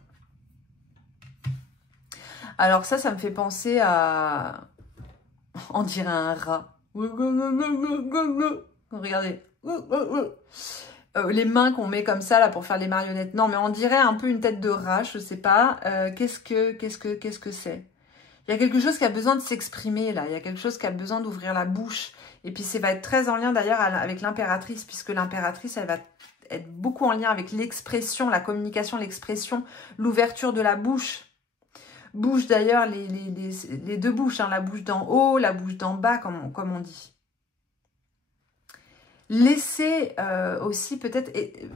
Alors ça me fait penser à... On dirait un rat. Regardez. Les mains qu'on met comme ça là pour faire les marionnettes. Non, mais on dirait un peu une tête de rat, je sais pas. Qu'est-ce que c'est? Il y a quelque chose qui a besoin de s'exprimer là. Il y a quelque chose qui a besoin d'ouvrir la bouche. Et puis ça va être très en lien d'ailleurs avec l'impératrice, puisque l'impératrice, elle va être beaucoup en lien avec l'expression, la communication, l'expression, l'ouverture de la bouche. Bouche d'ailleurs, les deux bouches, hein, la bouche d'en haut, la bouche d'en bas, comme on dit. Laissez aussi peut-être,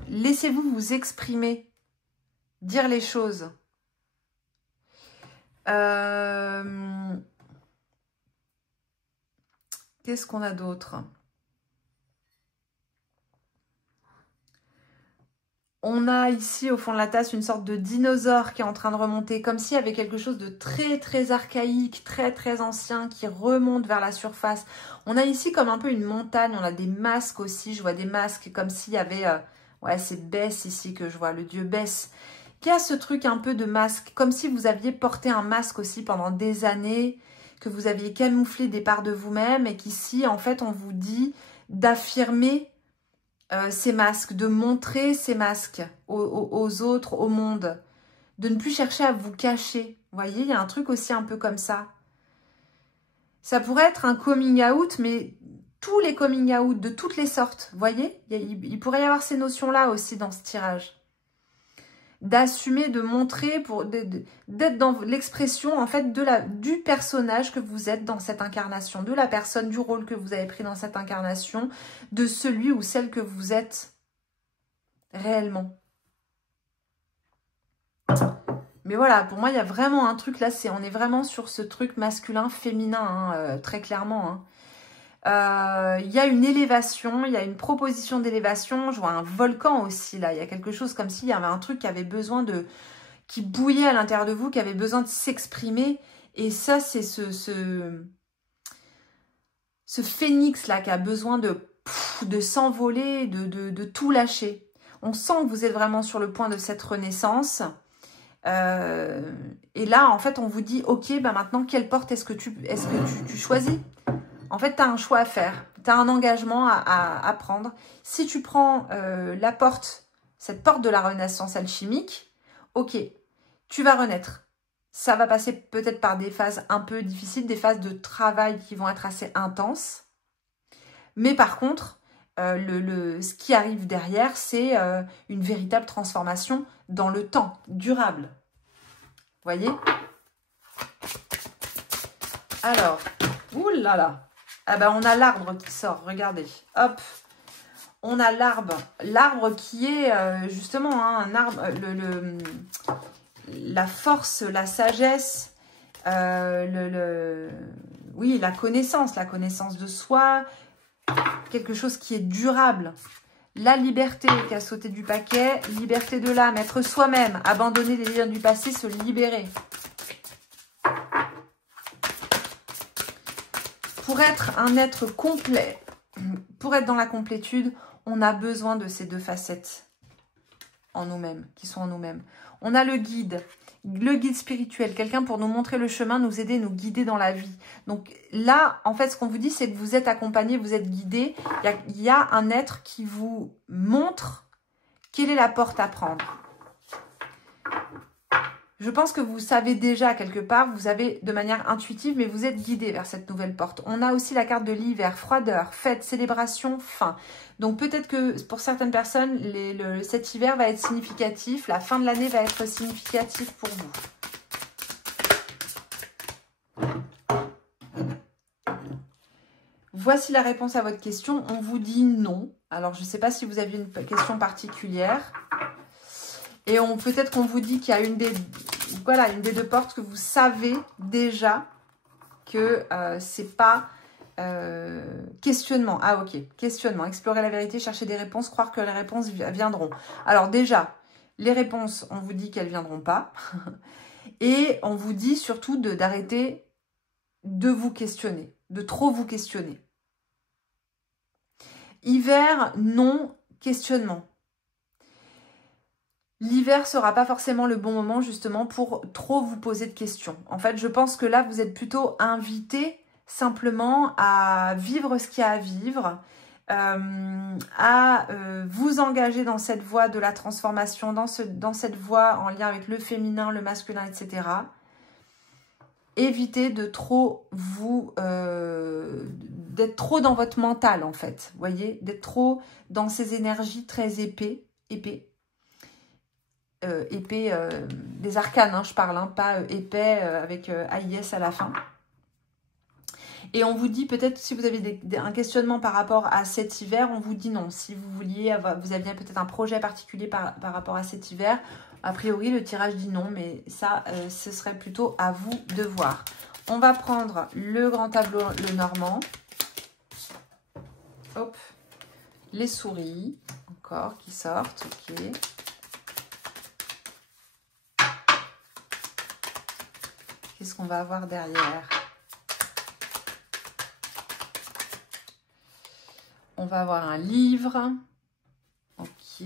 laissez-vous vous exprimer, dire les choses. Qu'est-ce qu'on a d'autre? On a ici au fond de la tasse une sorte de dinosaure qui est en train de remonter, comme s'il y avait quelque chose de très très archaïque, très très ancien qui remonte vers la surface. On a ici comme un peu une montagne, on a des masques aussi, je vois des masques comme s'il y avait... ouais, c'est Bès ici que je vois, le dieu Bès. Qui a ce truc un peu de masque, comme si vous aviez porté un masque aussi pendant des années, que vous aviez camouflé des parts de vous-même et qu'ici, en fait, on vous dit d'affirmer ces masques, de montrer ces masques aux autres, au monde, de ne plus chercher à vous cacher. Vous voyez, il y a un truc aussi un peu comme ça. Ça pourrait être un coming out, mais tous les coming out de toutes les sortes, vous voyez, il pourrait y avoir ces notions-là aussi dans ce tirage. D'assumer, de montrer, d'être dans l'expression en fait du personnage que vous êtes dans cette incarnation, de la personne, du rôle que vous avez pris dans cette incarnation, de celui ou celle que vous êtes réellement. Mais voilà, pour moi, il y a vraiment un truc là, on est vraiment sur ce truc masculin-féminin, hein, très clairement. Il y a une élévation, il y a une proposition d'élévation. Je vois un volcan aussi là. Il y a quelque chose comme s'il y avait un truc qui avait besoin de... qui bouillait à l'intérieur de vous, qui avait besoin de s'exprimer. Et ça, c'est ce phénix là qui a besoin de s'envoler, de tout lâcher. On sent que vous êtes vraiment sur le point de cette renaissance. Et là, en fait, on vous dit, ok, bah maintenant, quelle porte est-ce que tu choisis? En fait, tu as un choix à faire. Tu as un engagement à prendre. Si tu prends la porte, cette porte de la renaissance alchimique, ok, tu vas renaître. Ça va passer peut-être par des phases un peu difficiles, des phases de travail qui vont être assez intenses. Mais par contre, ce qui arrive derrière, c'est une véritable transformation dans le temps, durable. Voyez? Alors, oulala, ah ben on a l'arbre qui sort, regardez, hop, on a l'arbre qui est justement hein, un arbre, la force, la sagesse, oui, la connaissance de soi, quelque chose qui est durable. La liberté qui a sauté du paquet, liberté de l'âme, être soi-même, abandonner les liens du passé, se libérer. Pour être un être complet, pour être dans la complétude, on a besoin de ces deux facettes en nous-mêmes, qui sont en nous-mêmes. On a le guide spirituel, quelqu'un pour nous montrer le chemin, nous aider, nous guider dans la vie. Donc là, en fait, ce qu'on vous dit, c'est que vous êtes accompagné, vous êtes guidé. Il y a un être qui vous montre quelle est la porte à prendre. Je pense que vous savez déjà quelque part, vous avez de manière intuitive, mais vous êtes guidé vers cette nouvelle porte. On a aussi la carte de l'hiver, froideur, fête, célébration, fin. Donc peut-être que pour certaines personnes, cet hiver va être significatif, la fin de l'année va être significative pour vous. Voici la réponse à votre question. On vous dit non. Alors je ne sais pas si vous aviez une question particulière. Et peut-être qu'on vous dit qu'il y a une des deux portes que vous savez déjà que c'est pas questionnement. Ah ok, questionnement, explorer la vérité, chercher des réponses, croire que les réponses viendront. Alors déjà, les réponses, on vous dit qu'elles viendront pas. Et on vous dit surtout d'arrêter de vous questionner, de trop vous questionner. Hiver, non, questionnement. L'hiver ne sera pas forcément le bon moment justement pour trop vous poser de questions. En fait, je pense que là, vous êtes plutôt invité simplement à vivre ce qu'il y a à vivre, à vous engager dans cette voie de la transformation, dans cette voie en lien avec le féminin, le masculin, etc. Évitez de trop d'être trop dans votre mental en fait, vous voyez, d'être trop dans ces énergies très épais, des arcanes, hein, je parle, hein, pas épais avec AIS à la fin. Et on vous dit peut-être si vous avez un questionnement par rapport à cet hiver, on vous dit non. Si vous vouliez, vous aviez peut-être un projet particulier par rapport à cet hiver, a priori le tirage dit non, mais ça, ce serait plutôt à vous de voir. On va prendre le grand tableau, le normand. Hop, les souris, encore, qui sortent, ok. Qu'est-ce qu'on va avoir derrière? On va avoir un livre. Ok.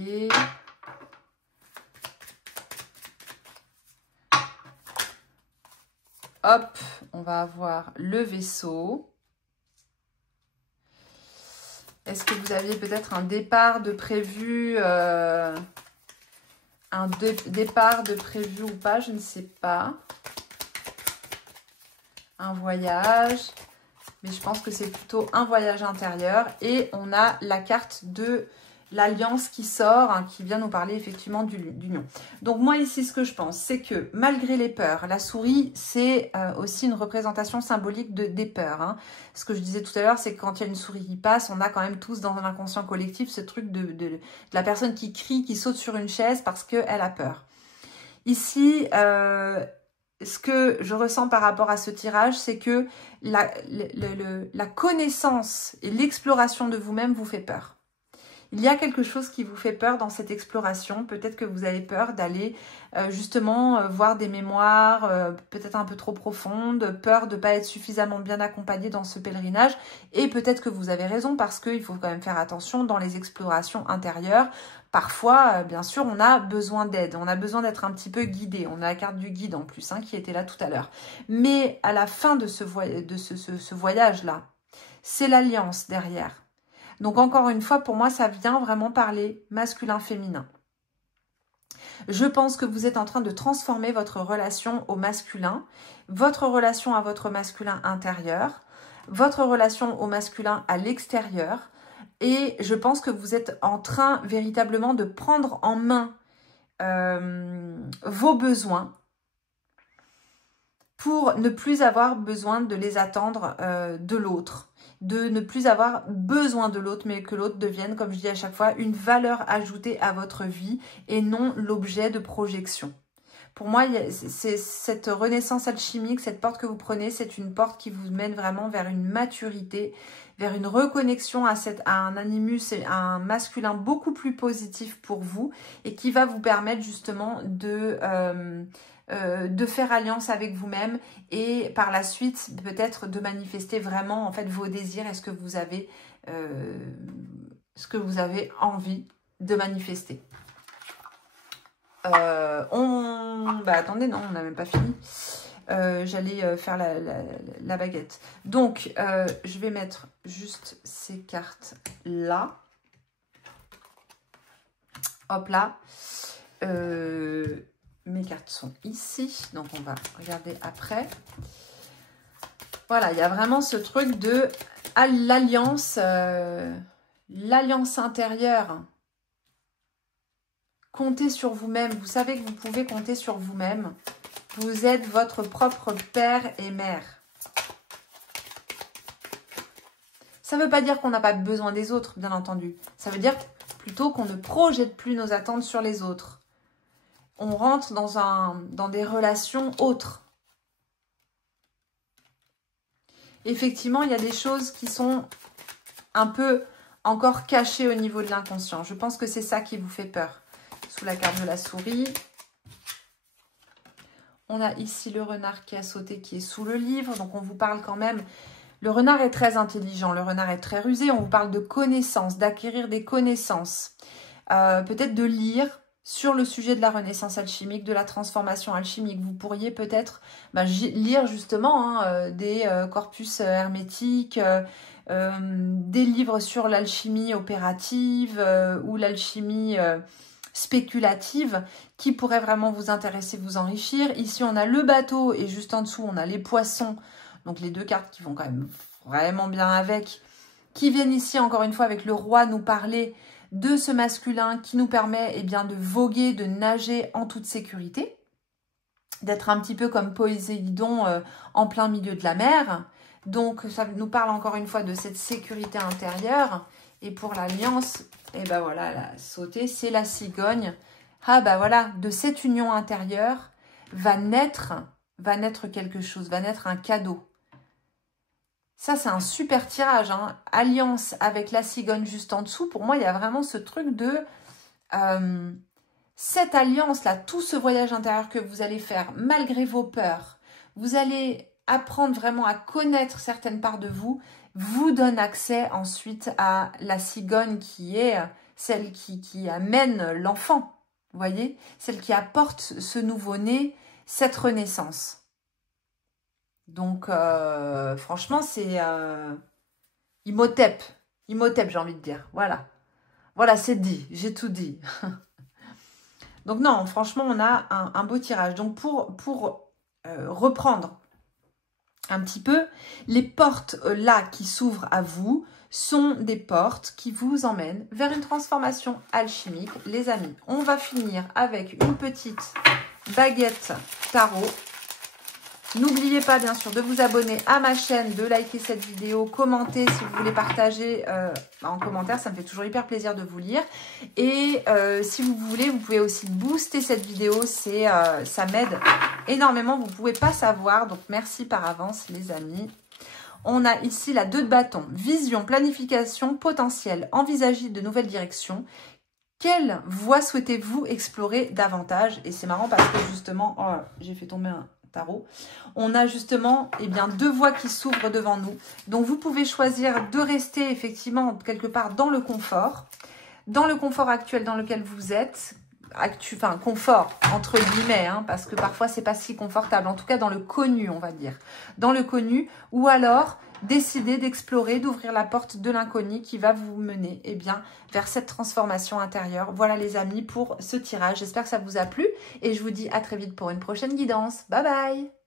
Hop, on va avoir le vaisseau. Est-ce que vous aviez peut-être un départ de prévu départ de prévu ou pas? Je ne sais pas. Un voyage, mais je pense que c'est plutôt un voyage intérieur. Et on a la carte de l'alliance qui sort, hein, qui vient nous parler effectivement d'union. Donc moi ici, ce que je pense, c'est que malgré les peurs, la souris, c'est aussi une représentation symbolique des peurs. Hein. Ce que je disais tout à l'heure, c'est que quand il y a une souris qui passe, on a quand même tous dans l'inconscient collectif ce truc de la personne qui crie, qui saute sur une chaise parce qu'elle a peur. Ici, ce que je ressens par rapport à ce tirage, c'est que la connaissance et l'exploration de vous-même vous fait peur. Il y a quelque chose qui vous fait peur dans cette exploration. Peut-être que vous avez peur d'aller justement voir des mémoires peut-être un peu trop profondes, peur de ne pas être suffisamment bien accompagné dans ce pèlerinage. Et peut-être que vous avez raison parce qu'il faut quand même faire attention dans les explorations intérieures. Parfois, bien sûr, on a besoin d'aide, on a besoin d'être un petit peu guidé. On a la carte du guide en plus qui était là tout à l'heure. Mais à la fin de ce voyage-là, c'est l'alliance derrière. Donc encore une fois, pour moi, ça vient vraiment parler masculin-féminin. Je pense que vous êtes en train de transformer votre relation au masculin, votre relation à votre masculin intérieur, votre relation au masculin à l'extérieur. Et je pense que vous êtes en train véritablement de prendre en main vos besoins pour ne plus avoir besoin de les attendre de l'autre. De ne plus avoir besoin de l'autre, mais que l'autre devienne, comme je dis à chaque fois, une valeur ajoutée à votre vie et non l'objet de projection. Pour moi, c'est cette renaissance alchimique, cette porte que vous prenez, c'est une porte qui vous mène vraiment vers une maturité, vers une reconnexion à un animus, à un masculin beaucoup plus positif pour vous et qui va vous permettre justement de faire alliance avec vous-même et par la suite peut-être de manifester vraiment en fait vos désirs et ce que vous avez envie de manifester. Attendez, non, on n'a même pas fini. J'allais faire la baguette. Donc, je vais mettre juste ces cartes là. Hop là. Mes cartes sont ici, donc on va regarder après. Voilà, il y a vraiment ce truc de l'alliance intérieure. Comptez sur vous-même. Vous savez que vous pouvez compter sur vous-même. Vous êtes votre propre père et mère. Ça ne veut pas dire qu'on n'a pas besoin des autres, bien entendu. Ça veut dire plutôt qu'on ne projette plus nos attentes sur les autres. On rentre dans des relations autres. Effectivement, il y a des choses qui sont un peu encore cachées au niveau de l'inconscient. Je pense que c'est ça qui vous fait peur. Sous la carte de la souris, on a ici le renard qui a sauté, qui est sous le livre. Donc, on vous parle quand même... Le renard est très intelligent, le renard est très rusé. On vous parle de connaissances, d'acquérir des connaissances. Peut-être de lire sur le sujet de la renaissance alchimique, de la transformation alchimique. Vous pourriez peut-être lire justement des corpus hermétiques, des livres sur l'alchimie opérative ou l'alchimie spéculative qui pourraient vraiment vous intéresser, vous enrichir. Ici, on a le bateau et juste en dessous, on a les poissons. Donc, les deux cartes qui vont quand même vraiment bien avec, qui viennent ici, encore une fois, avec le roi nous parler de ce masculin qui nous permet de voguer, de nager en toute sécurité, d'être un petit peu comme Poséidon en plein milieu de la mer. Donc, ça nous parle encore une fois de cette sécurité intérieure. Et pour l'alliance, voilà, la sautée, c'est la cigogne. Voilà, de cette union intérieure va naître quelque chose, va naître un cadeau. Ça, c'est un super tirage. Alliance avec la cigogne juste en dessous. Pour moi, il y a vraiment ce truc de... cette alliance-là, tout ce voyage intérieur que vous allez faire, malgré vos peurs, vous allez apprendre vraiment à connaître certaines parts de vous, vous donne accès ensuite à la cigogne qui est celle qui amène l'enfant. Vous voyez? Celle qui apporte ce nouveau-né, cette renaissance. Donc, franchement, c'est Imhotep, j'ai envie de dire. Voilà, c'est dit, j'ai tout dit. Donc, non, franchement, on a un beau tirage. Donc, pour reprendre un petit peu, les portes là qui s'ouvrent à vous sont des portes qui vous emmènent vers une transformation alchimique, les amis. On va finir avec une petite baguette tarot. N'oubliez pas bien sûr de vous abonner à ma chaîne, de liker cette vidéo, commenter si vous voulez partager en commentaire, ça me fait toujours hyper plaisir de vous lire. Et si vous voulez, vous pouvez aussi booster cette vidéo, ça m'aide énormément, vous ne pouvez pas savoir, donc merci par avance les amis. On a ici la 2 de bâton, vision, planification, potentiel, envisager de nouvelles directions. Quelle voie souhaitez-vous explorer davantage? Et c'est marrant parce que justement, oh, j'ai fait tomber un tarot. On a justement 2 voies qui s'ouvrent devant nous. Donc vous pouvez choisir de rester effectivement quelque part dans le confort actuel dans lequel vous êtes. Enfin confort entre guillemets, hein, parce que parfois c'est pas si confortable, en tout cas dans le connu on va dire, dans le connu, ou alors décider d'explorer, d'ouvrir la porte de l'inconnu qui va vous mener vers cette transformation intérieure. Voilà les amis pour ce tirage, j'espère que ça vous a plu et je vous dis à très vite pour une prochaine guidance. Bye bye.